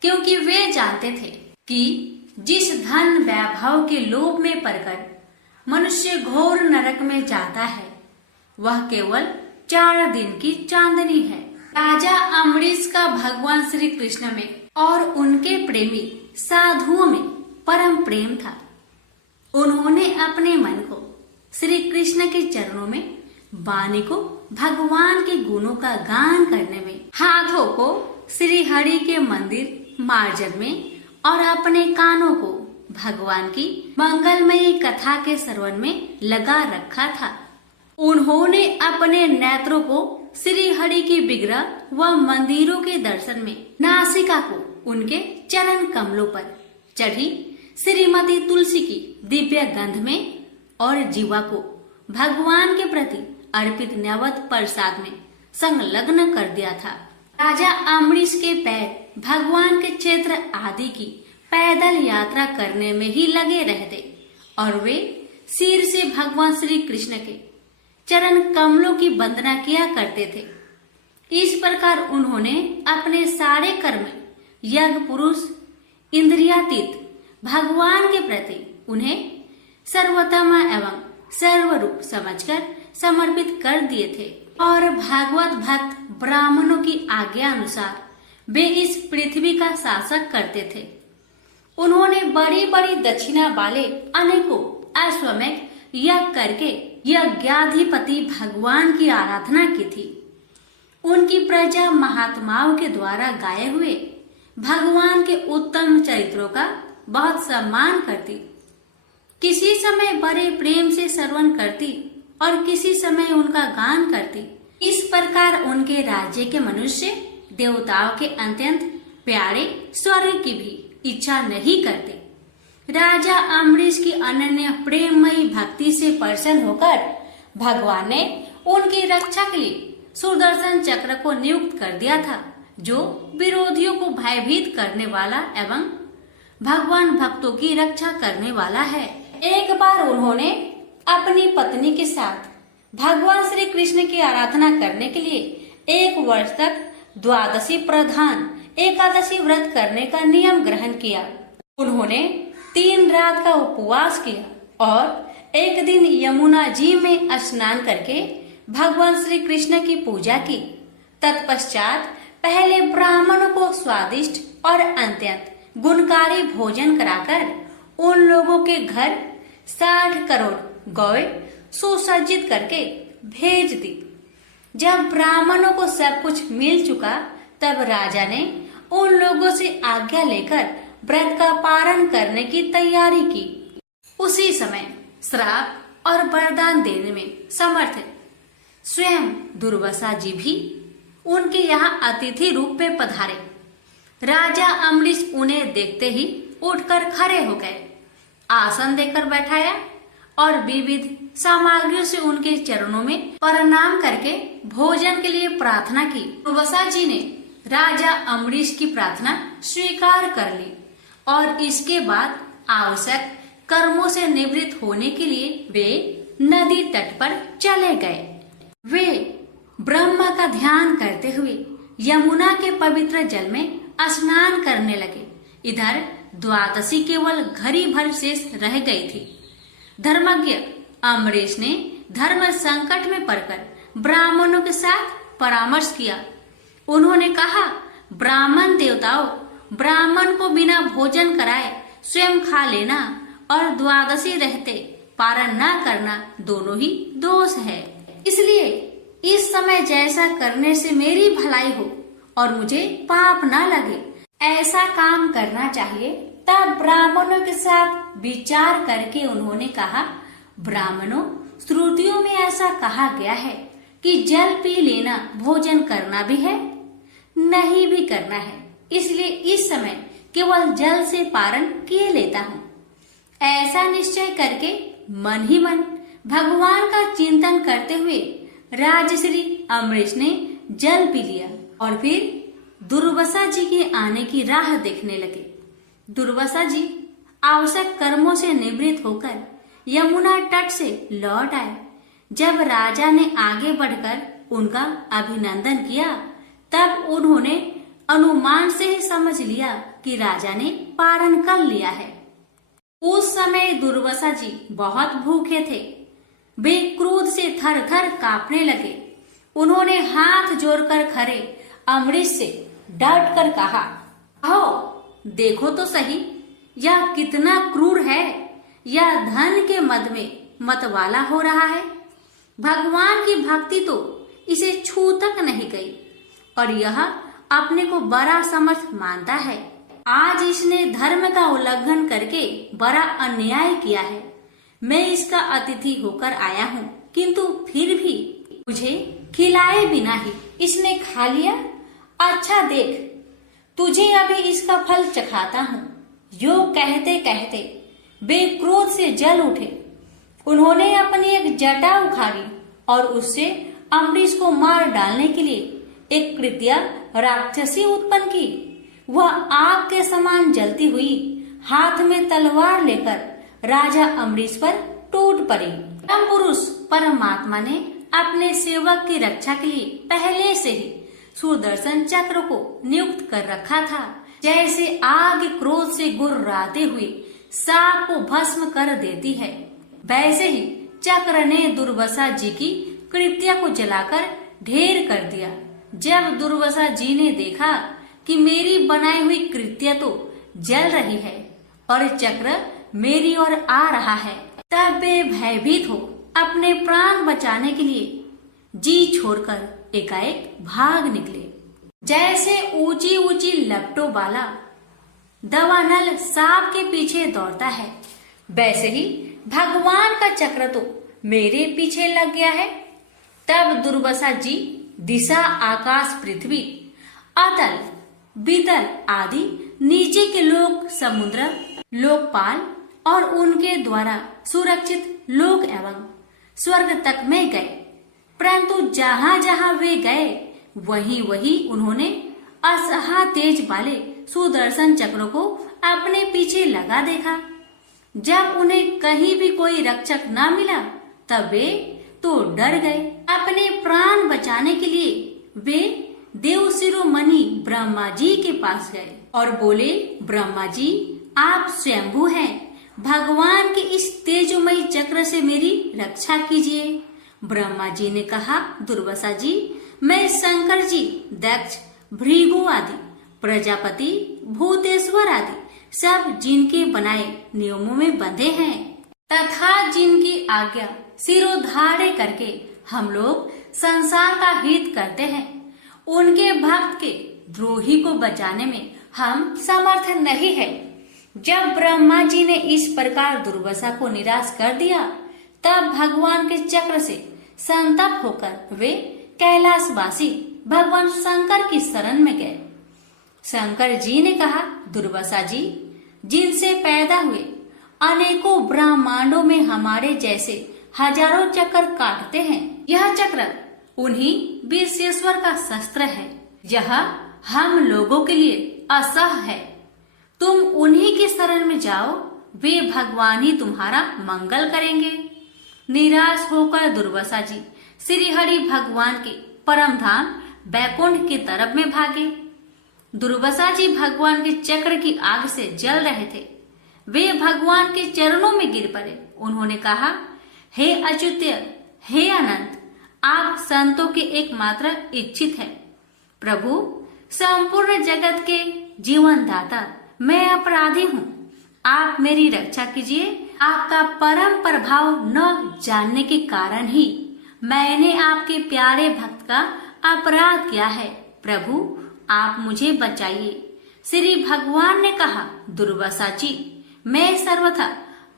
क्योंकि वे जानते थे कि जिस धन वैभव के लोभ में पड़कर मनुष्य घोर नरक में जाता है, वह केवल 4 दिन की चांदनी है। राजा अमरीश का भगवान श्री कृष्ण में और उनके प्रेमी साधुओं में परम प्रेम था। उन्होंने अपने मन को श्री कृष्ण के चरणों में, वाणी को भगवान के गुणों का गान करने में, हाथों को श्री हरि के मंदिर मार्जन में और अपने कानों को भगवान की मंगलमयी कथा के श्रवण में लगा रखा था। उन्होंने अपने नेत्रों को श्री हरि की विग्रह व मंदिरों के दर्शन में, नासिका को उनके चरण कमलों पर चढ़ी श्रीमती तुलसी की दिव्य गंध में और जीवा को भगवान के प्रति अर्पित नैवेद्य प्रसाद में संलग्न कर दिया था। राजा अमरीश के पैर भगवान के क्षेत्र आदि की पैदल यात्रा करने में ही लगे रहते और वे सिर से भगवान श्री कृष्ण के चरण कमलों की वंदना किया करते थे। इस प्रकार उन्होंने अपने सारे कर्म यज्ञ पुरुष इंद्रियातीत भगवान के प्रति उन्हें सर्वोत्तम एवं सर्वरूप समझकर समर्पित कर दिए थे और भागवत भक्त ब्राह्मणों की आज्ञा अनुसार वे इस पृथ्वी का शासक करते थे। उन्होंने बड़ी बड़ी दक्षिणा वाले अनेकों अश्वमेध यज्ञ करके यज्ञाधिपति भगवान की आराधना की थी। उनकी प्रजा महात्माओं के द्वारा गाए हुए भगवान के उत्तम चरित्रों का बहुत सम्मान करती, किसी समय बड़े प्रेम से श्रवण करती और किसी समय उनका गान करती। इस प्रकार उनके राज्य के मनुष्य देवताओं के अत्यंत प्यारे स्वर्ग की भी इच्छा नहीं करते। राजा अमरीश की अनन्य प्रेममयी भक्ति से प्रसन्न होकर भगवान ने उनकी रक्षा के लिए सुदर्शन चक्र को नियुक्त कर दिया था, जो विरोधियों को भयभीत करने वाला एवं भगवान भक्तों की रक्षा करने वाला है। एक बार उन्होंने अपनी पत्नी के साथ भगवान श्री कृष्ण की आराधना करने के लिए 1 वर्ष तक द्वादशी प्रधान एकादशी व्रत करने का नियम ग्रहण किया। उन्होंने 3 रात का उपवास किया और एक दिन यमुना जी में स्नान करके भगवान श्री कृष्ण की पूजा की। तत्पश्चात पहले ब्राह्मणों को स्वादिष्ट और अत्यंत गुणकारी भोजन कराकर उन लोगों के घर 60 करोड़ गौएं सुसज्जित करके भेज दी। जब ब्राह्मणों को सब कुछ मिल चुका तब राजा ने उन लोगों से आज्ञा लेकर व्रत का पारण करने की तैयारी की। उसी समय श्राप और वरदान देने में समर्थ स्वयं दुर्वासा जी भी उनके यहाँ अतिथि रूप में पधारे। राजा अम्बरीश उन्हें देखते ही उठकर खड़े हो गए, आसन देकर बैठाया और विविध सामग्रियों से उनके चरणों में प्रणाम करके भोजन के लिए प्रार्थना की। दुर्वासा जी ने राजा अम्बरीश की प्रार्थना स्वीकार कर ली और इसके बाद आवश्यक कर्मों से निवृत्त होने के लिए वे नदी तट पर चले गए। वे ब्रह्मा का ध्यान करते हुए यमुना के पवित्र जल में स्नान करने लगे। इधर द्वादशी केवल घड़ी भर शेष रह गई थी। धर्मज्ञ अम्बरीश ने धर्म संकट में पड़कर ब्राह्मणों के साथ परामर्श किया। उन्होंने कहा, ब्राह्मण देवताओं, ब्राह्मण को बिना भोजन कराए स्वयं खा लेना और द्वादशी रहते पारण न करना दोनों ही दोष है। इसलिए इस समय जैसा करने से मेरी भलाई हो और मुझे पाप न लगे ऐसा काम करना चाहिए। तब ब्राह्मणों के साथ विचार करके उन्होंने कहा, ब्राह्मणों, श्रुतियों में ऐसा कहा गया है कि जल पी लेना भोजन करना भी है, नहीं भी करना है। इसलिए इस समय केवल जल से पारण किए लेता हूँ। ऐसा निश्चय करके मन ही मन भगवान का चिंतन करते हुए राजश्री अम्बरीश ने जल पी लिया और फिर दुर्वासा जी के आने की राह देखने लगे। दुर्वासा जी आवश्यक कर्मों से निवृत्त होकर यमुना तट से लौट आए। जब राजा ने आगे बढ़कर उनका अभिनंदन किया तब उन्होंने अनुमान से ही समझ लिया कि राजा ने पारण कर लिया है। उस समय दुर्वासा जी बहुत भूखे थे। वे क्रोध से थर थर कांपने लगे। उन्होंने हाथ जोड़कर खड़े अम्बरीश से डट कर कहा, आओ देखो तो सही, यह कितना क्रूर है। यह धन के मद में मतवाला हो रहा है। भगवान की भक्ति तो इसे छू तक नहीं गई और यह अपने को बड़ा समर्थ मानता है। आज इसने धर्म का उल्लंघन करके बड़ा अन्याय किया है। मैं इसका अतिथि होकर आया हूँ, किंतु फिर भी मुझे खिलाए बिना ही इसने खा लिया। अच्छा देख, तुझे अभी इसका फल चखाता हूँ। यो कहते कहते वे क्रोध से जल उठे। उन्होंने अपनी एक जटा उखाड़ी और उससे अम्बरीश को मार डालने के लिए एक कृत्या राक्षसी उत्पन्न की। वह आग के समान जलती हुई हाथ में तलवार लेकर राजा अम्बरीश पर टूट पड़ी। परम पुरुष परमात्मा ने अपने सेवक की रक्षा के लिए पहले से ही सुदर्शन चक्र को नियुक्त कर रखा था। जैसे आग क्रोध से गुर्राते हुए सांप को भस्म कर देती है, वैसे ही चक्र ने दुर्वासा जी की कृत्या को जलाकर ढेर कर दिया। जब दुर्वासा जी ने देखा कि मेरी बनाई हुई कृत्या तो जल रही है और चक्र मेरी ओर आ रहा है, तब वे भयभीत हो अपने प्राण बचाने के लिए जी छोड़कर एकाएक भाग निकले। जैसे ऊंची ऊंची लपटों वाला दवानल सांप के पीछे दौड़ता है, वैसे ही भगवान का चक्र तो मेरे पीछे लग गया है। तब दुर्वासा जी दिशा, आकाश, पृथ्वी, अतल, वितल आदि नीचे के लोक, समुद्र, लोकपाल और उनके द्वारा सुरक्षित लोक एवं स्वर्ग तक में गए। परंतु जहाँ जहाँ वे गए वहीं वहीं उन्होंने असहा तेज वाले सुदर्शन चक्र को अपने पीछे लगा देखा। जब उन्हें कहीं भी कोई रक्षक न मिला तब वे तो डर गए। अपने प्राण बचाने के लिए वे देव शिरोमणि ब्रह्मा जी के पास गए और बोले, ब्रह्मा जी, आप स्वयंभू हैं। भगवान के इस तेजोमयी चक्र से मेरी रक्षा कीजिए। ब्रह्मा जी ने कहा, दुर्वासा जी, मैं शंकर जी, दक्ष, भृगु आदि, प्रजापति, भूतेश्वर आदि सब जिनके बनाए नियमों में बंधे हैं तथा जिनकी आज्ञा सिरोधार्य करके हम लोग संसार का हित करते हैं, उनके भक्त के द्रोही को बचाने में हम समर्थ नहीं है। जब ब्रह्मा जी ने इस प्रकार दुर्वासा को निराश कर दिया, तब भगवान के चक्र से संतप्त होकर वे कैलाशवासी भगवान शंकर की शरण में गए। शंकर जी ने कहा, दुर्वासा जी, जिनसे पैदा हुए अनेकों ब्रह्मांडों में हमारे जैसे हजारों चक्र काटते हैं, यह चक्र उन्हीं विश्वेश्वर का शस्त्र है। यह हम लोगों के लिए असह्य है। तुम उन्हीं की शरण में जाओ, वे भगवान ही तुम्हारा मंगल करेंगे। निराश होकर दुर्वासा जी श्री हरि भगवान के परम धाम बैकुंठ की तरफ में भागे। दुर्वासा जी भगवान के चक्र की आग से जल रहे थे। वे भगवान के चरणों में गिर पड़े। उन्होंने कहा, हे अच्युत्य, हे अनंत, आप संतों के एकमात्र इच्छित है। प्रभु, संपूर्ण जगत के जीवन दाता, मैं अपराधी हूँ, आप मेरी रक्षा कीजिए। आपका परम प्रभाव न जानने के कारण ही मैंने आपके प्यारे भक्त का अपराध किया है। प्रभु, आप मुझे बचाइए। श्री भगवान ने कहा, दुर्वासा जी, मैं सर्वथा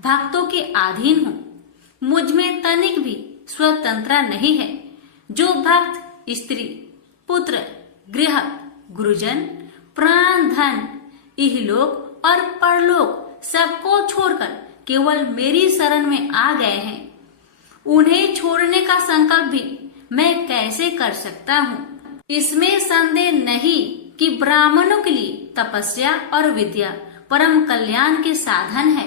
भक्तों के अधीन हूँ। मुझ में तनिक भी स्वतंत्रता नहीं है। जो भक्त स्त्री, पुत्र, गृह, गुरुजन, प्राण, धन, इहलोक और परलोक सबको छोड़कर केवल मेरी शरण में आ गए हैं, उन्हें छोड़ने का संकल्प भी मैं कैसे कर सकता हूँ। इसमें संदेह नहीं कि ब्राह्मणों के लिए तपस्या और विद्या परम कल्याण के साधन है,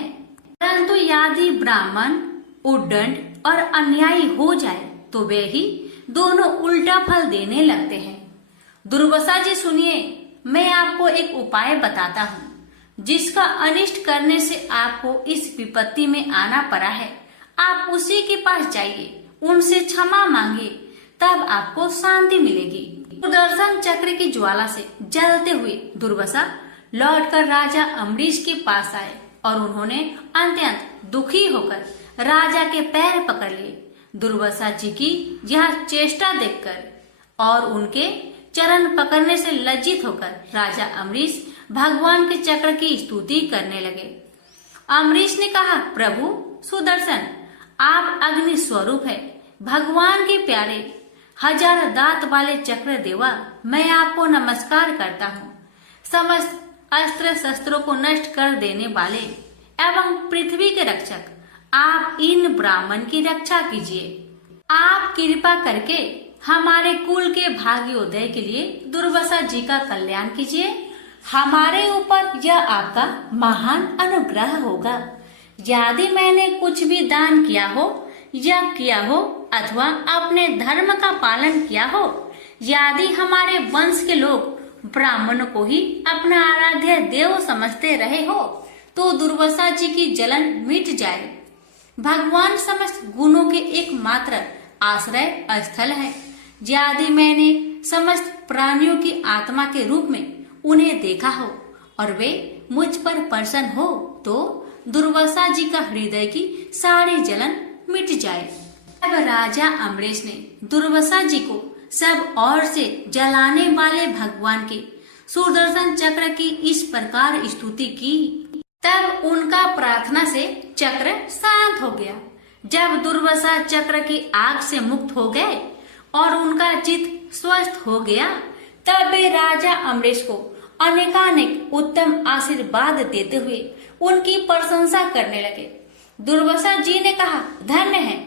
परंतु यदि ब्राह्मण उद्दंड और अन्यायी हो जाए तो वे ही दोनों उल्टा फल देने लगते हैं। दुर्वासा जी सुनिए, मैं आपको एक उपाय बताता हूँ, जिसका अनिष्ट करने से आपको इस विपत्ति में आना पड़ा है। आप उसी के पास जाइए, उनसे क्षमा मांगिए, तब आपको शांति मिलेगी। सुदर्शन चक्र की ज्वाला से जलते हुए दुर्वासा लौटकर राजा अम्बरीश के पास आए और उन्होंने अत्यंत दुखी होकर राजा के पैर पकड़ लिए। दुर्वासा जी की यह चेष्टा देखकर और उनके चरण पकड़ने से लज्जित होकर राजा अम्बरीश भगवान के चक्र की स्तुति करने लगे। अम्बरीश ने कहा, प्रभु सुदर्शन, आप अग्नि स्वरूप है, भगवान के प्यारे, हजार दांत वाले चक्र देवा, मैं आपको नमस्कार करता हूँ। समस्त अस्त्र शस्त्रों को नष्ट कर देने वाले एवं पृथ्वी के रक्षक, आप इन ब्राह्मण की रक्षा कीजिए। आप कृपा करके हमारे कुल के भाग्योदय के लिए दुर्वासा जी का कल्याण कीजिए। हमारे ऊपर यह आपका महान अनुग्रह होगा। यदि मैंने कुछ भी दान किया हो या किया हो अथवा अपने धर्म का पालन किया हो, यदि हमारे वंश के लोग ब्राह्मणों को ही अपना आराध्य देव समझते रहे हो, तो दुर्वासा जी की जलन मिट जाए। भगवान समस्त गुणों के एकमात्र आश्रय स्थल है। यदि मैंने समस्त प्राणियों की आत्मा के रूप में उन्हें देखा हो और वे मुझ पर प्रसन्न हो, तो दुर्वासा जी का हृदय की सारी जलन मिट जाए। अब राजा अम्बरीश ने दुर्वासा जी को सब ओर से जलाने वाले भगवान के सुदर्शन चक्र की इस प्रकार स्तुति की। तब उनका प्रार्थना से चक्र शांत हो गया। जब दुर्वासा चक्र की आग से मुक्त हो गए और उनका चित्त स्वस्थ हो गया, तब वे राजा अम्बरीश को अनेकानेक उत्तम आशीर्वाद देते हुए उनकी प्रशंसा करने लगे। दुर्वासा जी ने कहा, धन्य है,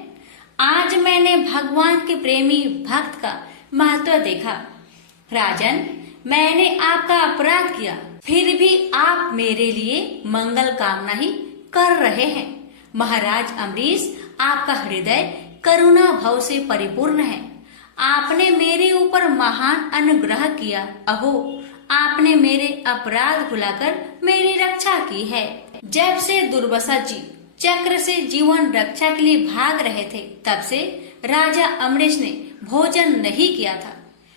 आज मैंने भगवान के प्रेमी भक्त का महत्व देखा। राजन, मैंने आपका अपराध किया, फिर भी आप मेरे लिए मंगल कामना ही कर रहे हैं। महाराज अम्बरीश, आपका हृदय करुणा भाव से परिपूर्ण है। आपने मेरे ऊपर महान अनुग्रह किया। अहो, आपने मेरे अपराध भुलाकर मेरी रक्षा की है। जब से दुर्वासा जी चक्र से जीवन रक्षा के लिए भाग रहे थे, तब से राजा अमरीश ने भोजन नहीं किया था।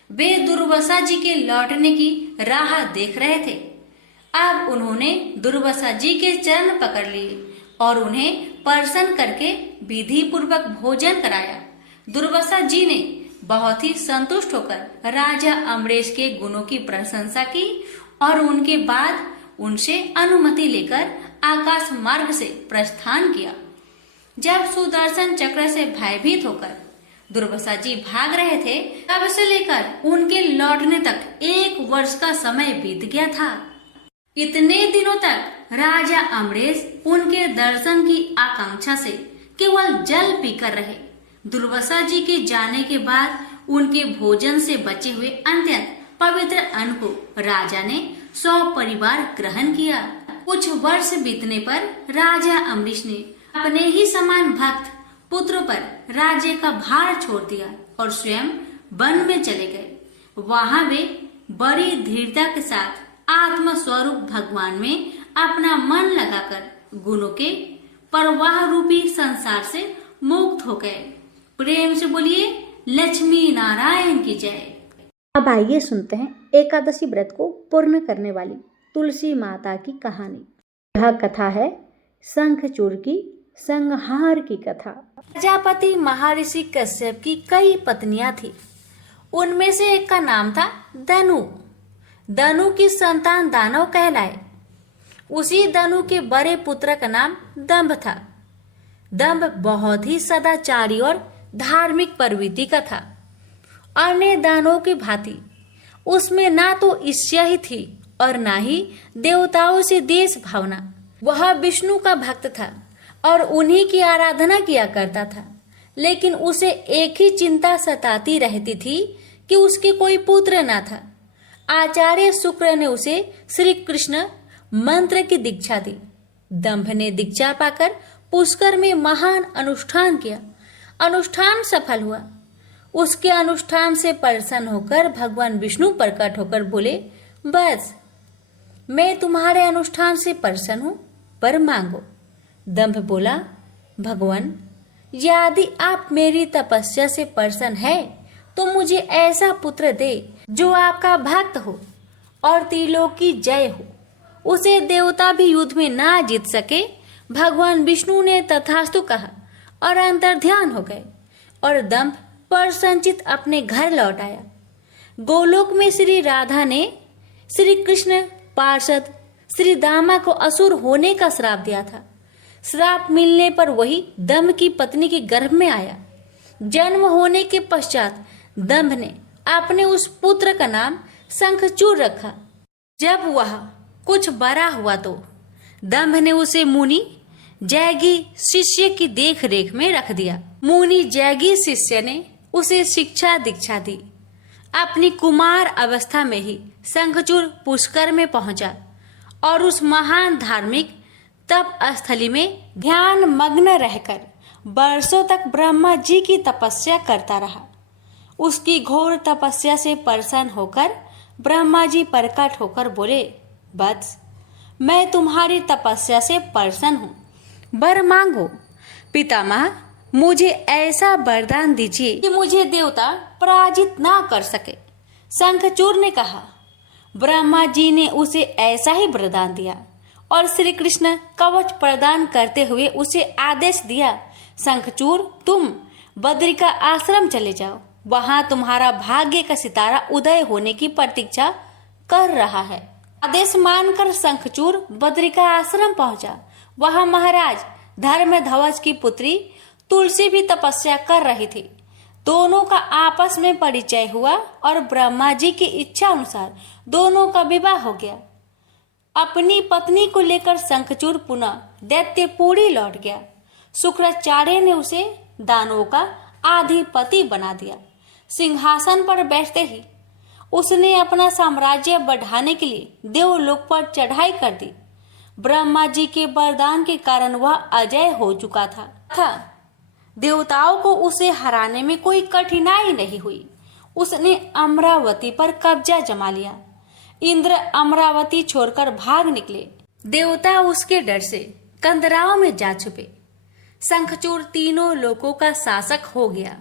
वे दुर्वासा जी के लौटने की राह देख रहे थे। अब उन्होंने दुर्वासा जी के चरण पकड़ लिए और उन्हें प्रसन्न करके विधि पूर्वक भोजन कराया। दुर्वासा जी ने बहुत ही संतुष्ट होकर राजा अमरीश के गुणों की प्रशंसा की और उनके बाद उनसे अनुमति लेकर आकाश मार्ग से प्रस्थान किया। जब सुदर्शन चक्र से भयभीत होकर दुर्वासा जी भाग रहे थे, तब से लेकर उनके लौटने तक 1 वर्ष का समय बीत गया था। इतने दिनों तक राजा अमरीश उनके दर्शन की आकांक्षा से केवल जल पीकर रहे। दुर्वासा जी के जाने के बाद उनके भोजन से बचे हुए अत्यंत पवित्र अन्न को राजा ने सपरिवार ग्रहण किया। कुछ वर्ष बीतने पर राजा अमरीश ने अपने ही समान भक्त पुत्र पर राज्य का भार छोड़ दिया और स्वयं वन में चले गए। वहां वे बड़ी दृढ़ता के साथ आत्म स्वरूप भगवान में अपना मन लगाकर गुणों के प्रवाह रूपी संसार से मुक्त हो गए। प्रेम से बोलिए लक्ष्मी नारायण की जय। अब आइए सुनते हैं एकादशी व्रत को पूर्ण करने वाली तुलसी माता की कहानी। यह कथा है शंखचूड़ की संहार की कथा। प्रजापति महर्षि कश्यप की कई पत्नियां थी। उनमें से एक का नाम था दनु। दनु की संतान दानव कहलाए। उसी दनु के बड़े पुत्र का नाम दंभ था। दंभ बहुत ही सदाचारी और धार्मिक प्रवृत्ति का था। अन्य दानवों की भांति उसमें ना तो ईर्ष्या ही थी और ना ही देवताओं से देश भावना। वह विष्णु का भक्त था और उन्हीं की आराधना किया करता था। लेकिन उसे एक ही चिंता सताती रहती थी कि उसके कोई पुत्र न था। आचार्य शुक्र ने उसे श्री कृष्ण मंत्र की दीक्षा दी। दंभ ने दीक्षा पाकर पुष्कर में महान अनुष्ठान किया। अनुष्ठान सफल हुआ। उसके अनुष्ठान से प्रसन्न होकर भगवान विष्णु प्रकट होकर बोले, बस मैं तुम्हारे अनुष्ठान से प्रसन्न हूं, पर मांगो। दंभ बोला, भगवान यदि आप मेरी तपस्या से प्रसन्न है तो मुझे ऐसा पुत्र दे जो आपका भक्त हो और त्रिलोक की जय हो। उसे देवता भी युद्ध में ना जीत सके। भगवान विष्णु ने तथास्तु कहा और अंतर्ध्यान हो गए और दंभ प्रसन्नचित अपने घर लौट आया। गोलोक में श्री राधा ने श्री कृष्ण पार्षद श्री दामा को असुर होने का श्राप दिया था। श्राप मिलने पर वही दंभ की पत्नी के गर्भ में आया। जन्म होने के पश्चात दंभ ने अपने उस पुत्र का नाम शंखचूड़ रखा। जब वह कुछ बड़ा हुआ तो दंभ ने उसे मुनि जैगी शिष्य की देख रेख में रख दिया। मुनि जैगी शिष्य ने उसे शिक्षा दीक्षा दी। अपनी कुमार अवस्था में ही शंखचूड़ पुष्कर में पहुंचा और उस महान धार्मिक तप स्थली में ध्यान मग्न रहकर वर्षों तक ब्रह्मा जी की तपस्या करता रहा। उसकी घोर तपस्या से प्रसन्न होकर ब्रह्मा जी प्रकट होकर बोले, वत्स मैं तुम्हारी तपस्या से प्रसन्न हूँ, वर मांगो। पितामह मुझे ऐसा वरदान दीजिए कि मुझे देवता पराजित ना कर सके। शंखचूड़ ने कहा। ब्रह्मा जी ने उसे ऐसा ही वरदान दिया और श्री कृष्ण कवच प्रदान करते हुए उसे आदेश दिया, शंखचूड़ तुम बद्री का आश्रम चले जाओ। वहां तुम्हारा भाग्य का सितारा उदय होने की प्रतीक्षा कर रहा है। आदेश मानकर शंखचूड़ बद्री का आश्रम पहुंचा। वहां महाराज धर्मध्वज की पुत्री तुलसी भी तपस्या कर रही थी। दोनों का आपस में परिचय हुआ और ब्रह्मा जी की इच्छा अनुसार दोनों का विवाह हो गया। अपनी पत्नी को लेकर शंखचूड़ पुनः दैत्यपुरी लौट गया। शुक्राचार्य ने उसे दानवों का आधिपति बना दिया। सिंहासन पर बैठते ही उसने अपना साम्राज्य बढ़ाने के लिए देवलोक पर चढ़ाई कर दी। ब्रह्मा जी के वरदान के कारण वह अजय हो चुका था। देवताओं को उसे हराने में कोई कठिनाई नहीं हुई। उसने अमरावती पर कब्जा जमा लिया। इंद्र अमरावती छोड़कर भाग निकले। देवता उसके डर से कंदराओं में जा छुपे। शंखचूड़ तीनों लोकों का शासक हो गया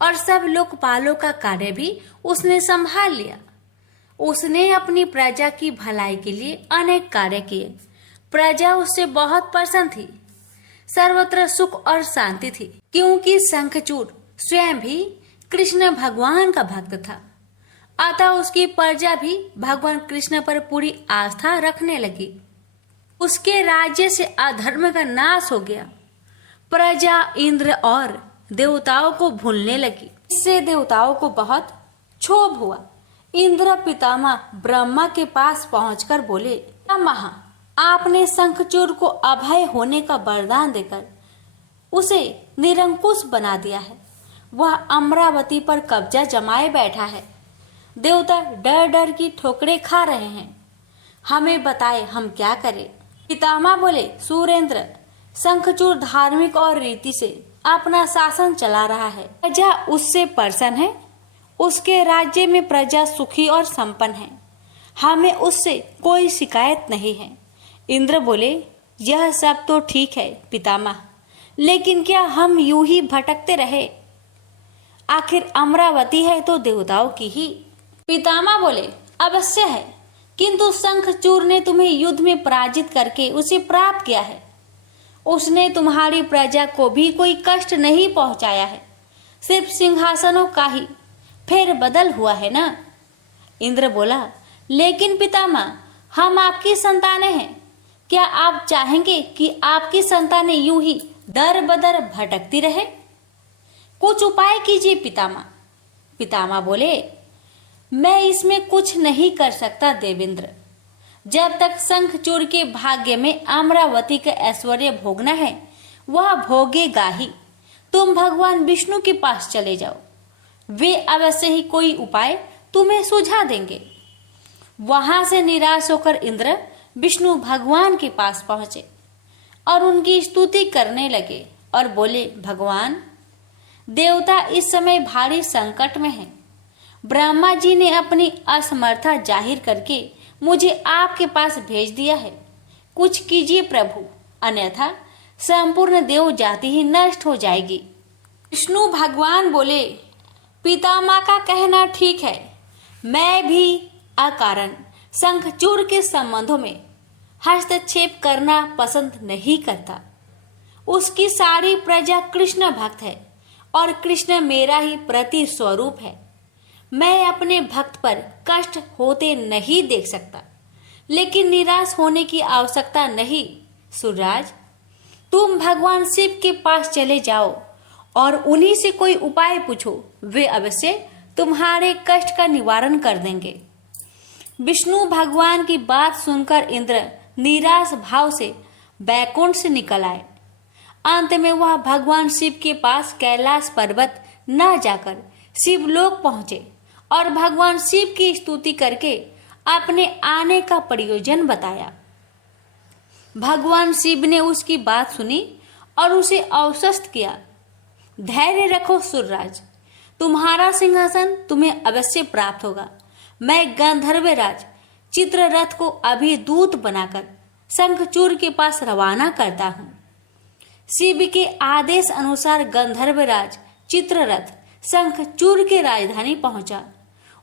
और सब लोकपालों का कार्य भी उसने संभाल लिया। उसने अपनी प्रजा की भलाई के लिए अनेक कार्य किए। प्रजा उससे बहुत प्रसन्न थी। सर्वत्र सुख और शांति थी, क्योंकि शंखचूड़ स्वयं भी कृष्ण भगवान का भक्त था। अतः उसकी प्रजा भी भगवान कृष्ण पर पूरी आस्था रखने लगी। उसके राज्य से अधर्म का नाश हो गया। प्रजा इंद्र और देवताओं को भूलने लगी। इससे देवताओं को बहुत क्षोभ हुआ। इंद्र पितामह ब्रह्मा के पास पहुंचकर बोले, पितामह, आपने शंखचूड़ को अभय होने का वरदान देकर उसे निरंकुश बना दिया है। वह अमरावती पर कब्जा जमाए बैठा है। देवता डर डर की ठोकरें खा रहे हैं। हमें बताए हम क्या करें। पितामह बोले, सुरेंद्र, शंखचूड़ धार्मिक और रीति से अपना शासन चला रहा है। प्रजा उससे प्रसन्न है। उसके राज्य में प्रजा सुखी और संपन्न है। हमें उससे कोई शिकायत नहीं है। इंद्र बोले, यह सब तो ठीक है पितामह, लेकिन क्या हम यूं ही भटकते रहे? आखिर अमरावती है तो देवताओं की ही। पितामह बोले, अवश्य है, किंतु शंखचूड़ ने तुम्हें युद्ध में पराजित करके उसे प्राप्त किया है। उसने तुम्हारी प्रजा को भी कोई कष्ट नहीं पहुंचाया है। सिर्फ सिंहासनों का ही फेर बदल हुआ है ना। इंद्र बोला, लेकिन पितामह, हम आपकी संतानें हैं। क्या आप चाहेंगे कि आपकी संतानें यूं ही दर बदर भटकती रहे? कुछ उपाय कीजिए पितामह। पितामह बोले, मैं इसमें कुछ नहीं कर सकता देवेंद्र। जब तक शंखचूड़ के भाग्य में अमरावती का ऐश्वर्य भोगना है, वह भोगेगा ही। तुम भगवान विष्णु के पास चले जाओ, वे अवश्य ही कोई उपाय तुम्हें सुझा देंगे। वहां से निराश होकर इंद्र विष्णु भगवान के पास पहुंचे और उनकी स्तुति करने लगे और बोले, भगवान, देवता इस समय भारी संकट में हैं। ब्रह्मा जी ने अपनी असमर्थता जाहिर करके मुझे आपके पास भेज दिया है। कुछ कीजिए प्रभु, अन्यथा संपूर्ण देव जाति ही नष्ट हो जाएगी। विष्णु भगवान बोले, पितामह का कहना ठीक है। मैं भी अकारण शंखचूड़ के संबंधों में हस्तक्षेप करना पसंद नहीं करता। उसकी सारी प्रजा कृष्ण भक्त है और कृष्ण मेरा ही प्रति स्वरूप है। मैं अपने भक्त पर कष्ट होते नहीं देख सकता, लेकिन निराश होने की आवश्यकता नहीं। सूर्यराज, तुम भगवान शिव के पास चले जाओ और उन्हीं से कोई उपाय पूछो। वे अवश्य तुम्हारे कष्ट का निवारण कर देंगे। विष्णु भगवान की बात सुनकर इंद्र निराश भाव से बैकुंठ से निकल आए। अंत में वह भगवान शिव के पास कैलाश पर्वत न जाकर शिवलोक पहुंचे और भगवान शिव की स्तुति करके अपने आने का प्रयोजन बताया। भगवान शिव ने उसकी बात सुनी और उसे आश्वस्त किया। धैर्य रखो सूर्यराज, तुम्हारा सिंहासन तुम्हें अवश्य प्राप्त होगा। मैं गंधर्वराज चित्ररथ को अभी दूत बनाकर शंखचूड़ के पास रवाना करता हूँ। शिव के आदेश अनुसार गंधर्वराज चित्ररथ शंखचूड़ के राजधानी पहुंचा।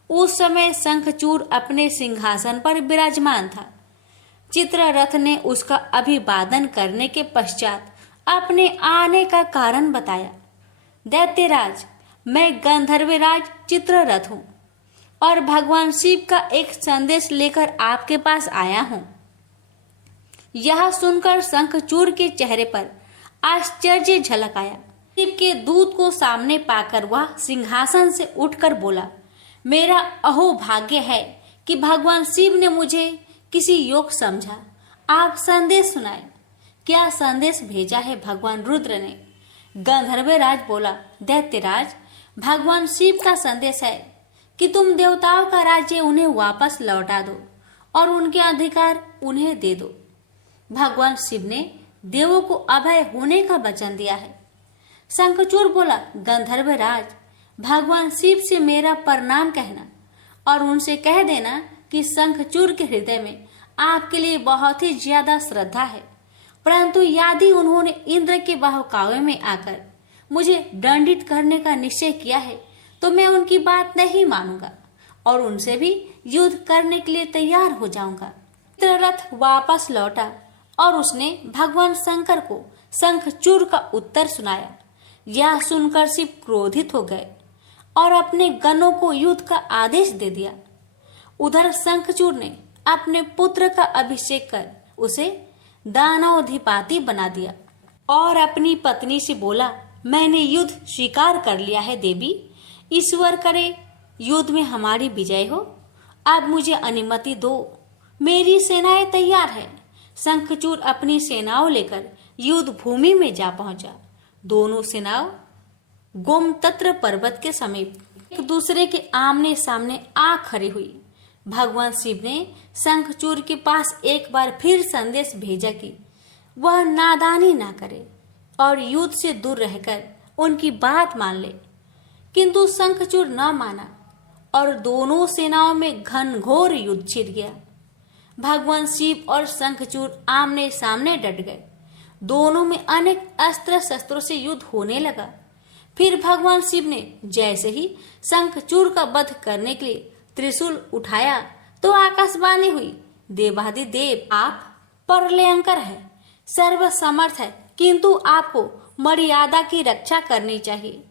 उस समय शंखचूड़ अपने सिंहासन पर विराजमान था। चित्ररथ ने उसका अभिवादन करने के पश्चात अपने आने का कारण बताया। दैत्यराज, मैं गंधर्वराज चित्ररथ हूँ और भगवान शिव का एक संदेश लेकर आपके पास आया हूँ। यह सुनकर शंखचूड़ के चेहरे पर आश्चर्य झलक आया। शिव के दूत को सामने पाकर वह सिंहासन से उठकर बोला, मेरा अहोभाग्य है कि भगवान शिव ने मुझे किसी योग समझा। आप संदेश सुनाए। क्या संदेश भेजा है भगवान रुद्र ने? गंधर्वराज बोला, दैत्यराज, भगवान शिव का संदेश है कि तुम देवताओं का राज्य उन्हें वापस लौटा दो और उनके अधिकार उन्हें दे दो। भगवान शिव ने देवों को अभय होने का वचन दिया है। शंखचूड़ बोला, गंधर्वराज, भगवान शिव से मेरा प्रणाम कहना और उनसे कह देना कि शंखचूड़ के हृदय में आपके लिए बहुत ही ज्यादा श्रद्धा है, परंतु यदि उन्होंने इंद्र के बहकावे में आकर मुझे दंडित करने का निश्चय किया है तो मैं उनकी बात नहीं मानूंगा और उनसे भी युद्ध करने के लिए तैयार हो जाऊंगा। चित्ररथ वापस लौटा और उसने भगवान शंकर को शंखचूड़ का उत्तर सुनाया। यह सुनकर शिव क्रोधित हो गए और अपने गणों को युद्ध का आदेश दे दिया। उधर शंखचूड़ ने अपने पुत्र का अभिषेक कर उसे दानवाधिपति बना दिया और अपनी पत्नी से बोला, मैंने युद्ध स्वीकार कर लिया है देवी, ईश्वर करे युद्ध में हमारी विजय हो। अब मुझे अनुमति दो, मेरी सेनाएं तैयार है। शंखचूड़ अपनी सेनाओं लेकर युद्ध भूमि में जा पहुंचा। दोनों सेनाओं गोमतत्र पर्वत के समीप एक दूसरे के आमने सामने आ खड़ी हुई। भगवान शिव ने शंखचूड़ के पास एक बार फिर संदेश भेजा कि वह नादानी ना करे और युद्ध से दूर रहकर उनकी बात मान ले, किंतु शंखचूड़ न माना और दोनों सेनाओं में घनघोर युद्ध छिड़ गया। भगवान शिव और शंखचूड़ आमने सामने डट गए। दोनों में अनेक अस्त्र शस्त्रों से युद्ध होने लगा। फिर भगवान शिव ने जैसे ही शंखचूड़ का वध करने के लिए त्रिशूल उठाया तो आकाशवाणी हुई, देवाधिदेव आप प्रलयंकर है, सर्वसमर्थ है, किंतु आपको मर्यादा की रक्षा करनी चाहिए।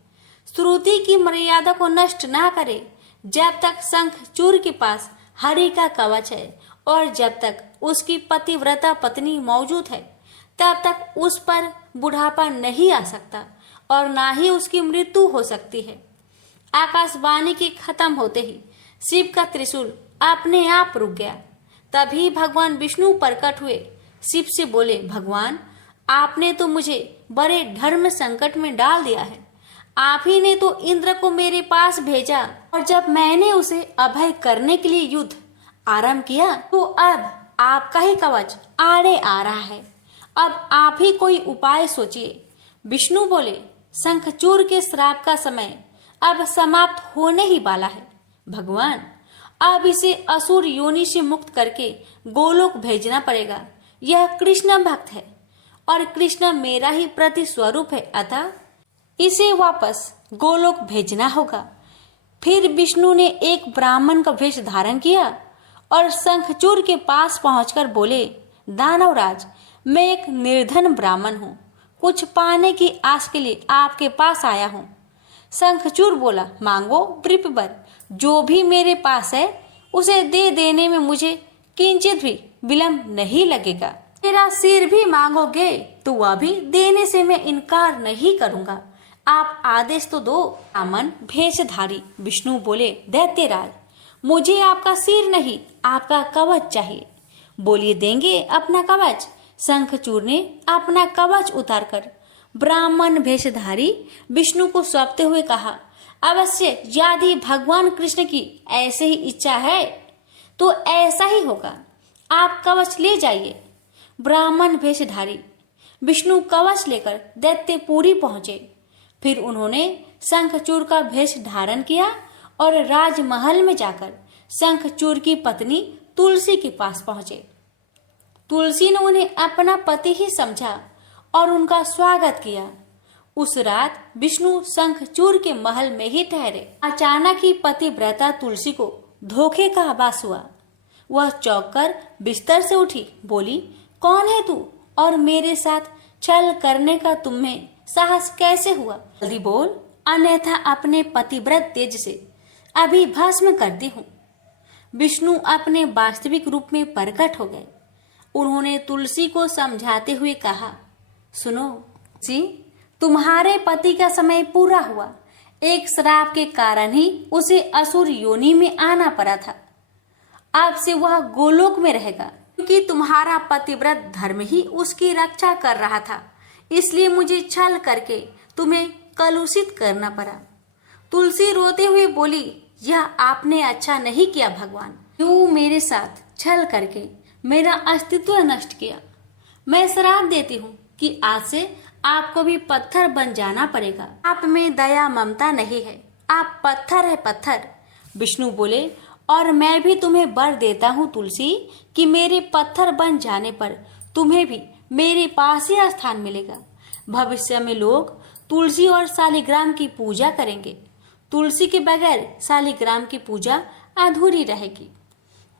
श्रुति की मर्यादा को नष्ट ना करे। जब तक शंखचूड़ के पास हरि का कवच है और जब तक उसकी पतिव्रता पत्नी मौजूद है तब तक उस पर बुढ़ापा नहीं आ सकता और ना ही उसकी मृत्यु हो सकती है। आकाशवाणी के खत्म होते ही शिव का त्रिशूल अपने आप रुक गया। तभी भगवान विष्णु प्रकट हुए। शिव से बोले, भगवान आपने तो मुझे बड़े धर्म संकट में डाल दिया है। आप ही ने तो इंद्र को मेरे पास भेजा और जब मैंने उसे अभय करने के लिए युद्ध आरंभ किया तो अब आपका ही कवच आड़े आ रहा है। अब आप ही कोई उपाय सोचिए। विष्णु बोले, शंखचूड़ के श्राप का समय अब समाप्त होने ही वाला है। भगवान अब इसे असुर योनि से मुक्त करके गोलोक भेजना पड़ेगा। यह कृष्ण भक्त है और कृष्ण मेरा ही प्रति स्वरूप है, अतः इसे वापस गोलोक भेजना होगा। फिर विष्णु ने एक ब्राह्मण का वेश धारण किया और शंखचूड़ के पास पहुंचकर बोले, दानवराज मैं एक निर्धन ब्राह्मण हूँ, कुछ पाने की आस के लिए आपके पास आया हूँ। शंखचूड़ बोला, मांगो वृपवर, जो भी मेरे पास है उसे दे देने में मुझे किंचित भी विलंब नहीं लगेगा। मेरा सिर भी मांगोगे तो वह भी देने से मैं इनकार नहीं करूंगा। आप आदेश तो दो। ब्राह्मण भेषधारी विष्णु बोले, दैत्यराज मुझे आपका सिर नहीं आपका कवच चाहिए। बोलिए, देंगे अपना कवच। शंखचूड़ ने अपना कवच उतारकर ब्राह्मण भेषधारी विष्णु को सौंपते हुए कहा, अवश्य यदि भगवान कृष्ण की ऐसे ही इच्छा है तो ऐसा ही होगा। आप कवच ले जाइए। ब्राह्मण भेषधारी विष्णु कवच लेकर दैत्यपुरी पहुंचे। फिर उन्होंने शंखचूड़ का भेष धारण किया और राजमहल में जाकर शंखचूड़ की पत्नी तुलसी के पास पहुंचे। तुलसी ने उन्हें अपना पति ही समझा और उनका स्वागत किया। उस रात विष्णु शंखचूड़ के महल में ही ठहरे। अचानक ही पतिव्रता तुलसी को धोखे का आभास हुआ। वह चौंक कर बिस्तर से उठी, बोली, कौन है तू और मेरे साथ छल करने का तुम्हें साहस कैसे हुआ? जल्दी बोल, अन्यथा अपने पतिव्रत तेज से अभी भस्म करती हूँ। विष्णु अपने वास्तविक रूप में प्रकट हो गए। उन्होंने तुलसी को समझाते हुए कहा, सुनो जी, तुम्हारे पति का समय पूरा हुआ। एक श्राप के कारण ही उसे असुर योनि में आना पड़ा था। अब से वह गोलोक में रहेगा, क्योंकि तुम्हारा पतिव्रत धर्म ही उसकी रक्षा कर रहा था। इसलिए मुझे छल करके तुम्हें कलुषित करना पड़ा। तुलसी रोते हुए बोली, यह आपने अच्छा नहीं किया भगवान। क्यों मेरे साथ छल करके मेरा अस्तित्व नष्ट किया? मैं श्राप देती हूँ कि आज से आपको भी पत्थर बन जाना पड़ेगा। आप में दया ममता नहीं है, आप पत्थर है पत्थर। विष्णु बोले, और मैं भी तुम्हें वर देता हूँ तुलसी कि मेरे पत्थर बन जाने पर तुम्हें भी मेरे पास ही स्थान मिलेगा। भविष्य में लोग तुलसी और शालिग्राम की पूजा करेंगे। तुलसी के बगैर शालिग्राम की पूजा अधूरी रहेगी।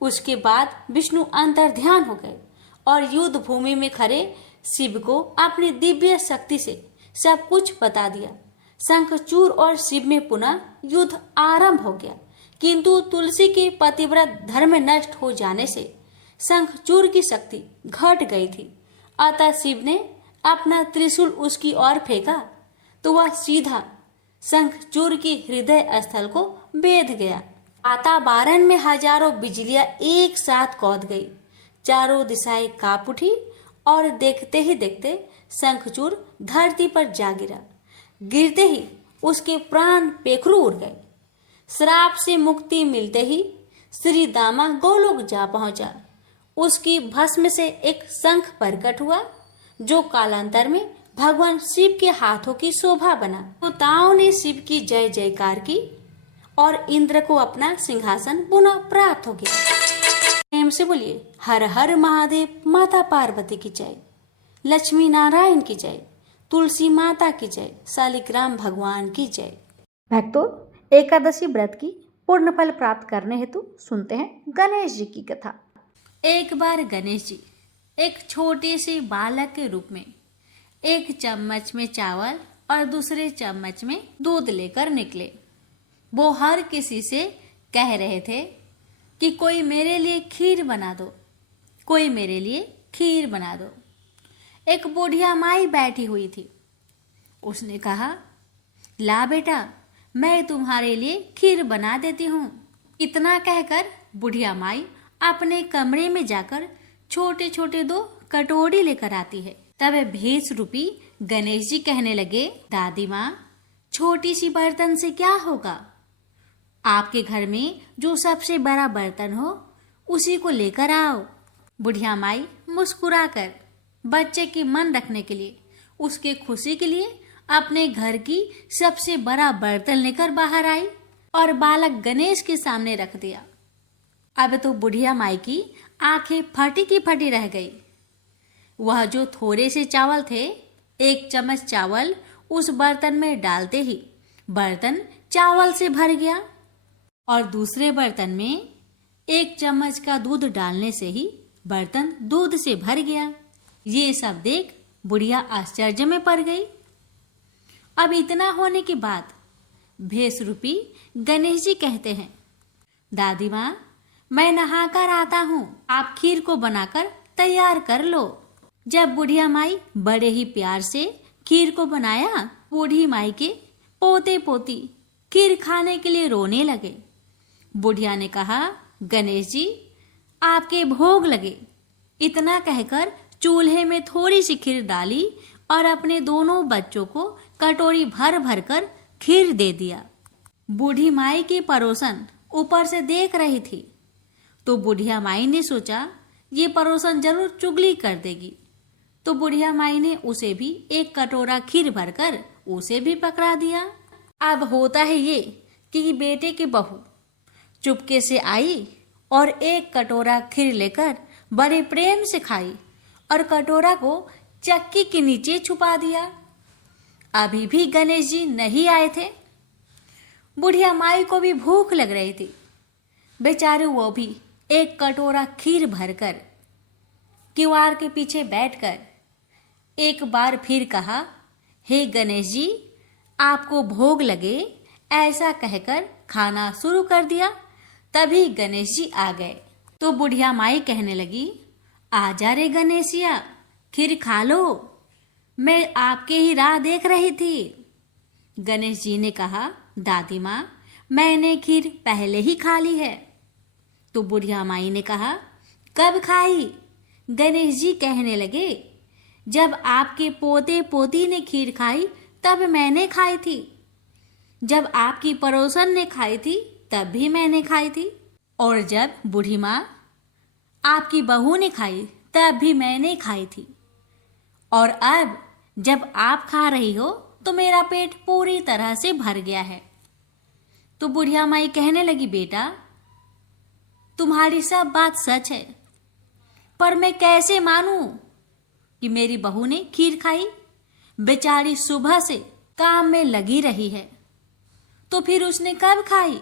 उसके बाद विष्णु अंतर्ध्यान हो गए और युद्ध भूमि में खड़े शिव को अपनी दिव्य शक्ति से सब कुछ बता दिया। शंखचूड़ और शिव में पुनः युद्ध आरंभ हो गया, किंतु तुलसी के पतिव्रत धर्म नष्ट हो जाने से शंखचूड़ की शक्ति घट गई थी। अतः शिव ने अपना त्रिशूल उसकी ओर फेंका तो वह सीधा शंखचूड़ की हृदय स्थल को बेध गया। वातावरण में हजारों बिजलियां एक साथ कौंध गई, चारों दिशाएं कांप उठी और देखते ही देखते शंखचूड़ धरती पर जा गिरा। गिरते ही उसके प्राण पेखरू उड़ गए। श्राप से मुक्ति मिलते ही श्री दामा गोलोक जा पहुंचा। उसकी भस्म से एक शंख प्रकट हुआ जो कालांतर में भगवान शिव के हाथों की शोभा बना। देवताओं ने शिव की जय जयकार की और इंद्र को अपना सिंहासन पुनः प्राप्त हो गया। प्रेम से बोलिए हर हर महादेव, माता पार्वती की जय, लक्ष्मी नारायण की जय, तुलसी माता की जय, शालिग्राम भगवान की जय। भक्तों, एकादशी व्रत की पूर्ण फल प्राप्त करने हेतु सुनते हैं गणेश जी की कथा। एक बार गणेश जी एक छोटे से बालक के रूप में एक चम्मच में चावल और दूसरे चम्मच में दूध लेकर निकले। वो हर किसी से कह रहे थे कि कोई मेरे लिए खीर बना दो, कोई मेरे लिए खीर बना दो। एक बुढ़िया माई बैठी हुई थी। उसने कहा, ला बेटा, मैं तुम्हारे लिए खीर बना देती हूँ। इतना कहकर बुढ़िया माई अपने कमरे में जाकर छोटे छोटे 2 कटोरी लेकर आती है। तब भेष रूपी गणेश जी कहने लगे, दादी माँ, छोटी सी बर्तन से क्या होगा? आपके घर में जो सबसे बड़ा बर्तन हो उसी को लेकर आओ। बुढ़िया माई मुस्कुराकर बच्चे के मन रखने के लिए, उसके खुशी के लिए अपने घर की सबसे बड़ा बर्तन लेकर बाहर आई और बालक गणेश के सामने रख दिया। अब तो बुढ़िया माई की आंखें फटी की फटी रह गई। वह जो थोड़े से चावल थे, 1 चम्मच चावल उस बर्तन में डालते ही बर्तन चावल से भर गया और दूसरे बर्तन में 1 चम्मच का दूध डालने से ही बर्तन दूध से भर गया। ये सब देख बुढ़िया आश्चर्य में पड़ गई। अब इतना होने के बाद भेष रूपी गणेश जी कहते हैं, दादी माँ, मैं नहाकर आता हूँ, आप खीर को बनाकर तैयार कर लो। जब बुढ़िया माई बड़े ही प्यार से खीर को बनाया, बूढ़ी माई के पोते पोती खीर खाने के लिए रोने लगे। बुढ़िया ने कहा, गणेश जी, आपके भोग लगे। इतना कहकर चूल्हे में थोड़ी सी खीर डाली और अपने दोनों बच्चों को कटोरी भर भर कर खीर दे दिया। बूढ़ी माई की पड़ोसन ऊपर से देख रही थी तो बुढ़िया माई ने सोचा ये पड़ोसन जरूर चुगली कर देगी, तो बुढ़िया माई ने उसे भी 1 कटोरा खीर भरकर उसे भी पकड़ा दिया। अब होता है ये कि बेटे की बहू चुपके से आई और 1 कटोरा खीर लेकर बड़े प्रेम से खाई और कटोरा को चक्की के नीचे छुपा दिया। अभी भी गणेश जी नहीं आए थे। बुढ़िया माई को भी भूख लग रही थी। बेचारे वो भी 1 कटोरा खीर भरकर किवाड़ के पीछे बैठकर एक बार फिर कहा, हे गणेश जी, आपको भोग लगे, ऐसा कहकर खाना शुरू कर दिया। तभी गणेश जी आ गए तो बुढ़िया माई कहने लगी, आजा रे गणेशिया, खीर खा लो, मैं आपके ही राह देख रही थी। गणेश जी ने कहा, दादी माँ, मैंने खीर पहले ही खा ली है। तो बुढ़िया माई ने कहा, कब खाई? गणेश जी कहने लगे, जब आपके पोते पोती ने खीर खाई तब मैंने खाई थी, जब आपकी पड़ोसन ने खाई थी तब भी मैंने खाई थी, और जब बूढ़ी माँ आपकी बहू ने खाई तब भी मैंने खाई थी, और अब जब आप खा रही हो तो मेरा पेट पूरी तरह से भर गया है। तो बुढ़िया माई कहने लगी, बेटा, तुम्हारी सब बात सच है, पर मैं कैसे मानूं कि मेरी बहू ने खीर खाई? बेचारी सुबह से काम में लगी रही है, तो फिर उसने कब खाई?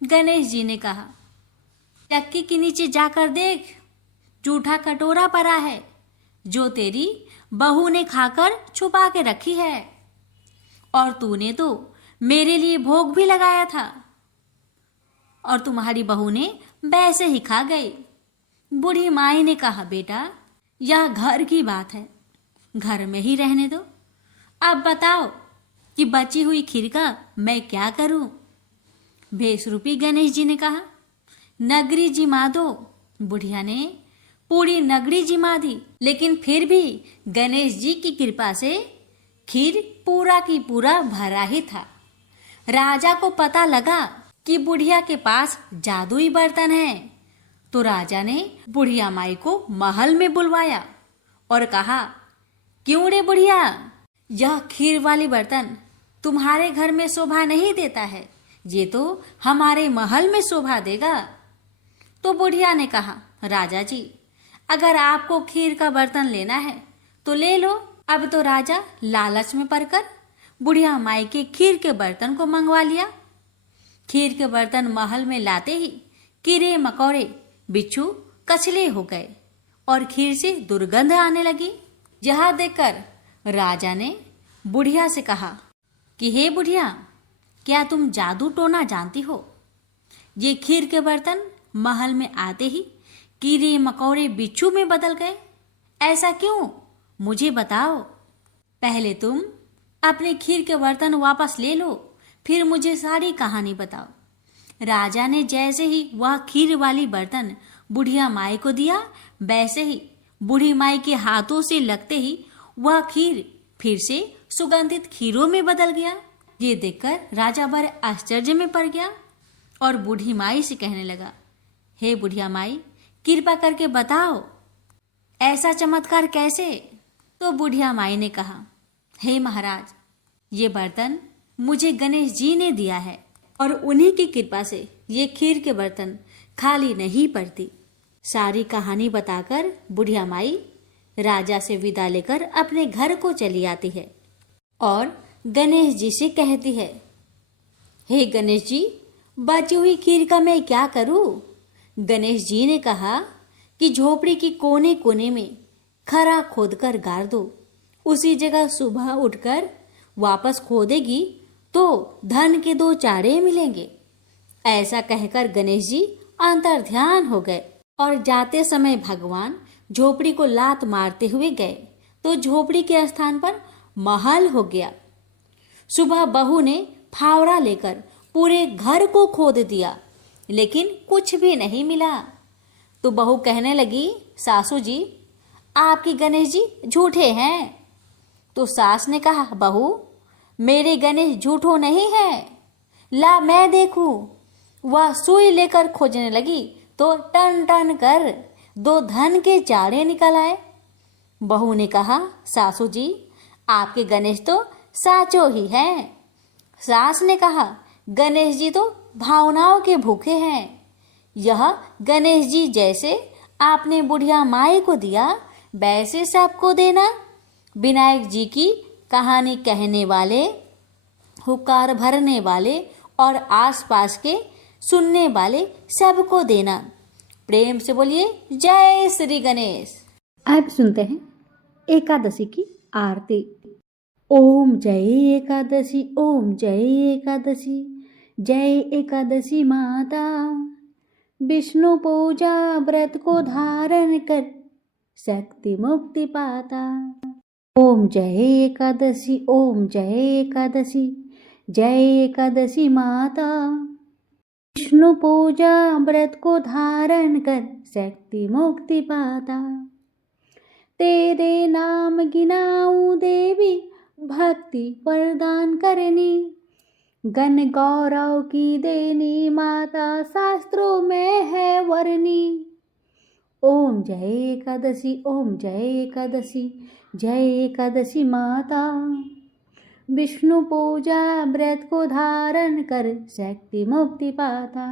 गणेश जी ने कहा, चक्की के नीचे जाकर देख, जूठा कटोरा पड़ा है जो तेरी बहू ने खाकर छुपा के रखी है, और तूने तो मेरे लिए भोग भी लगाया था, और तुम्हारी बहू ने वैसे ही खा गई। बूढ़ी माई ने कहा, बेटा यह घर की बात है, घर में ही रहने दो। अब बताओ कि बची हुई खीर का मैं क्या करूं? बेसरूपी गणेश जी ने कहा, नगरी जिमा दो। बुढ़िया ने पूरी नगरी जिमा दी, लेकिन फिर भी गणेश जी की कृपा से खीर पूरा की पूरा भरा ही था। राजा को पता लगा कि बुढ़िया के पास जादुई बर्तन है, तो राजा ने बुढ़िया माई को महल में बुलवाया और कहा, क्यों रे बुढ़िया, यह खीर वाली बर्तन तुम्हारे घर में शोभा नहीं देता है, ये तो हमारे महल में शोभा देगा। तो बुढ़िया ने कहा, राजा जी अगर आपको खीर का बर्तन लेना है तो ले लो। अब तो राजा लालच में पड़कर बुढ़िया माई के खीर के बर्तन को मंगवा लिया। खीर के बर्तन महल में लाते ही कीड़े मकोड़े बिच्छू कचले हो गए और खीर से दुर्गंध आने लगी। यह देखकर राजा ने बुढ़िया से कहा कि हे बुढ़िया, क्या तुम जादू टोना जानती हो? ये खीर के बर्तन महल में आते ही कीड़े मकोड़े बिच्छू में बदल गए, ऐसा क्यों? मुझे बताओ। पहले तुम अपने खीर के बर्तन वापस ले लो, फिर मुझे सारी कहानी बताओ। राजा ने जैसे ही वह खीर वाली बर्तन बुढ़िया माई को दिया, वैसे ही बूढ़ी माई के हाथों से लगते ही वह खीर फिर से सुगंधित खीरों में बदल गया। ये देखकर राजा बड़े आश्चर्य में पड़ गया और बूढ़ी माई से कहने लगा, हे बुढ़िया माई, कृपा करके बताओ ऐसा चमत्कार कैसे? तो बुढ़िया माई ने कहा, हे महाराज, ये बर्तन मुझे गणेश जी ने दिया है और उन्हीं की कृपा से ये खीर के बर्तन खाली नहीं पड़ती। सारी कहानी बताकर बुढ़िया माई राजा से विदा लेकर अपने घर को चली आती है और गणेश जी से कहती है, हे गणेश जी, बची हुई खीर का मैं क्या करूं? गणेश जी ने कहा कि झोपड़ी की कोने कोने में खरा खोदकर गाड़ दो, उसी जगह सुबह उठकर वापस खोदेगी तो धन के 2 चाड़े मिलेंगे। ऐसा कहकर गणेश जी अंतर्ध्यान हो गए और जाते समय भगवान झोपड़ी को लात मारते हुए गए तो झोपड़ी के स्थान पर महल हो गया। सुबह बहू ने फावड़ा लेकर पूरे घर को खोद दिया, लेकिन कुछ भी नहीं मिला। तो बहू कहने लगी, सासू जी, आपके गणेश जी झूठे हैं। तो सास ने कहा, बहू, मेरे गणेश झूठो नहीं है, ला मैं देखूं। वह सुई लेकर खोजने लगी तो टन टन कर 2 धन के चाड़े निकल आए। बहू ने कहा, सासू जी, आपके गणेश तो साचो ही हैं। सास ने कहा, गणेश जी तो भावनाओं के भूखे हैं। यह गणेश जी जैसे आपने बुढ़िया माई को दिया, वैसे सबको देना। विनायक जी की कहानी कहने वाले, हुक्कार भरने वाले और आसपास के सुनने वाले सबको देना। प्रेम से बोलिए, जय श्री गणेश। अब सुनते हैं एकादशी की आरती। ओम जय एकादशी, ओम जय एकादशी, जय एकादशी माता। विष्णु पूजा व्रत को धारण कर शक्ति मुक्ति पाता। ओम जय एकादशी, ओम जय एकादशी, जय एकादशी माता। विष्णु पूजा व्रत को धारण कर शक्ति मुक्ति पाता। तेरे नाम गिनाऊं देवी, भक्ति प्रदान करनी। गण गौरव की देनी माता, शास्त्रों में है वर्णी। ओम जय एकादशी, ओम जय एकादशी, जय एकादशी माता। विष्णु पूजा व्रत को धारण कर शक्ति मुक्ति पाता।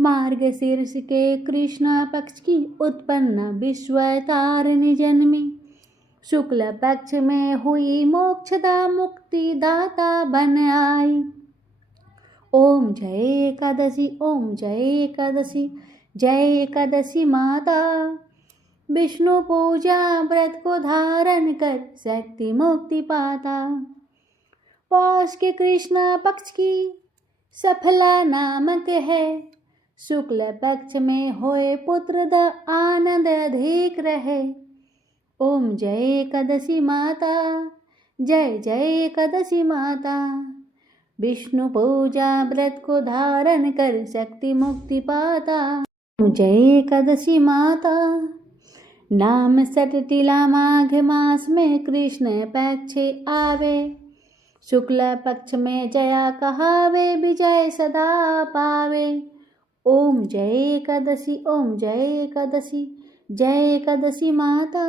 मार्गशीर्ष के कृष्ण पक्ष की उत्पन्न विश्व तारिणी जन्मी। शुक्ल पक्ष में हुई मोक्षदा मुक्ति दाता बन आई। ओम जय एकादशी, ओम जय एकादशी, जय एकादशी माता। विष्णु पूजा व्रत को धारण कर शक्ति मुक्ति पाता। पौष के कृष्ण पक्ष की सफला नामक है। शुक्ल पक्ष में होए पुत्र द आनंद अधिक रहे। ओम जय एकादशी माता, जय जय एकादशी माता। विष्णु पूजा व्रत को धारण कर शक्ति मुक्ति पाता। ओम जय एकादशी माता। नाम सटतिला माघ मास में कृष्ण पक्ष आवे। शुक्ल पक्ष में जया कहावे, विजय सदा पावे। ओम जय एकादशी, ओम जय एकादशी, जय एकादशी माता।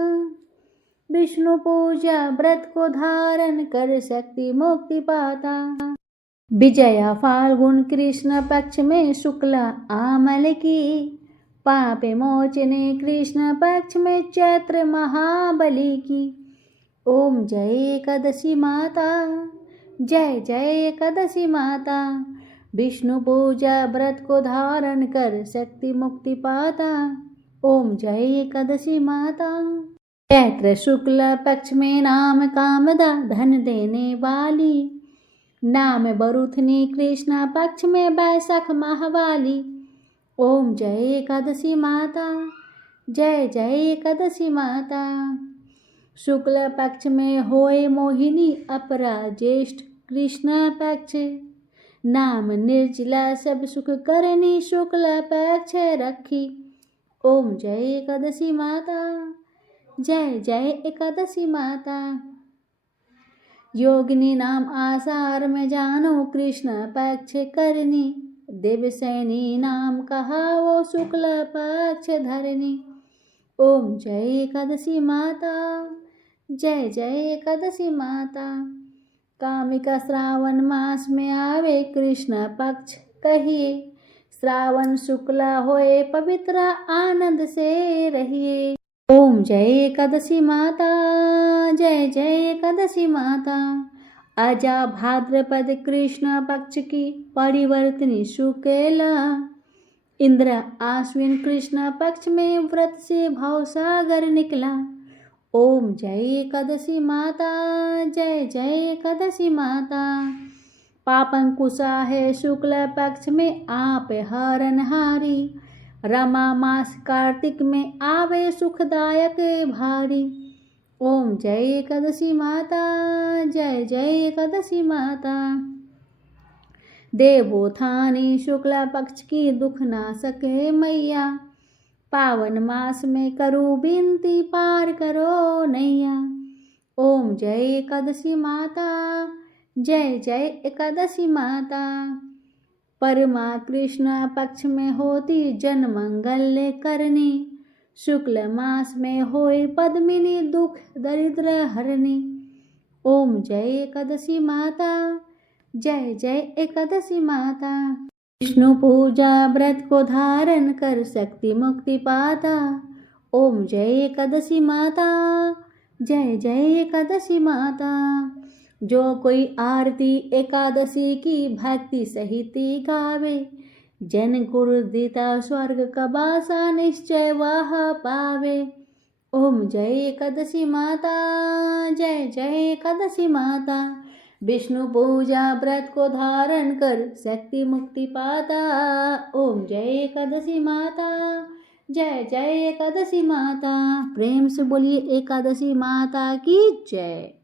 विष्णु पूजा व्रत को धारण कर शक्ति मुक्ति पाता। विजया फाल्गुन कृष्ण पक्ष में शुक्ला आमल की। पाप मोचने कृष्ण पक्ष में चैत्र महाबली की। ओम जय एकादशी माता, जय जय एकादशी माता। विष्णु पूजा व्रत को धारण कर शक्ति मुक्ति पाता। ओम जय एकादशी माता। चैत्र शुक्ल पक्ष में नाम कामदा धन देने वाली। नाम बरुथनी कृष्ण पक्ष में वैशाख माहवाली। ओम जय एकादशी माता, जय जय एकादशी माता। शुक्ल पक्ष में होए मोहिनी अपरा ज्येष्ठ कृष्ण पक्ष। नाम निर्जला सब सुख करनी शुक्ल पक्ष रखी। ओम जय एकादशी माता, जय जय एकादशी माता। योगिनी नाम आषाढ़ में जानो कृष्ण पक्ष करनी। देवसैनी नाम कहा वो शुक्ल पक्ष धरनी। ओम जय एकादशी माता, जय जय एकादशी माता। कामिका श्रावण मास में आवे कृष्ण पक्ष कहिए। श्रावण शुक्ला होए पवित्र आनंद से रहिए। ओम जय एकादशी माता, जय जय एकादशी माता। आजा भाद्रपद कृष्ण पक्ष की परिवर्तनी शुक्ला। इंद्र आश्विन कृष्ण पक्ष में व्रत से भवसागर निकला। ओम जय एकादशी माता, जय जय एकादशी माता। पापंकुशा है शुक्ल पक्ष में आप हरणहारी। रमा मास कार्तिक में आवे सुखदायक भारी। ओम जय एकादशी माता, जय जय एकादशी माता। देवोत्थानी शुक्ल पक्ष की दुख ना सके मैया। पावन मास में करूं विनती पार करो नैया। ओम जय एकादशी माता, जय जय एकादशी माता। परमा कृष्ण पक्ष में होती जन मंगल करनी। शुक्ल मास में होए पद्मिनी दुख दरिद्र हरनी। ओम जय एकादशी माता, जय जय एकादशी माता। विष्णु पूजा व्रत को धारण कर शक्ति मुक्ति पाता। ओम जय एकादशी माता, जय जय एकादशी माता। जो कोई आरती एकादशी की भक्ति सहित गावे। जन गुरु दीता स्वर्ग का वासा निश्चय वह पावे। ओम जय एकादशी माता, जय जय एकादशी माता। विष्णु पूजा व्रत को धारण कर शक्ति मुक्ति पाता। ओम जय एकादशी माता, जय जय एकादशी माता। प्रेम से बोलिए एकादशी माता की जय।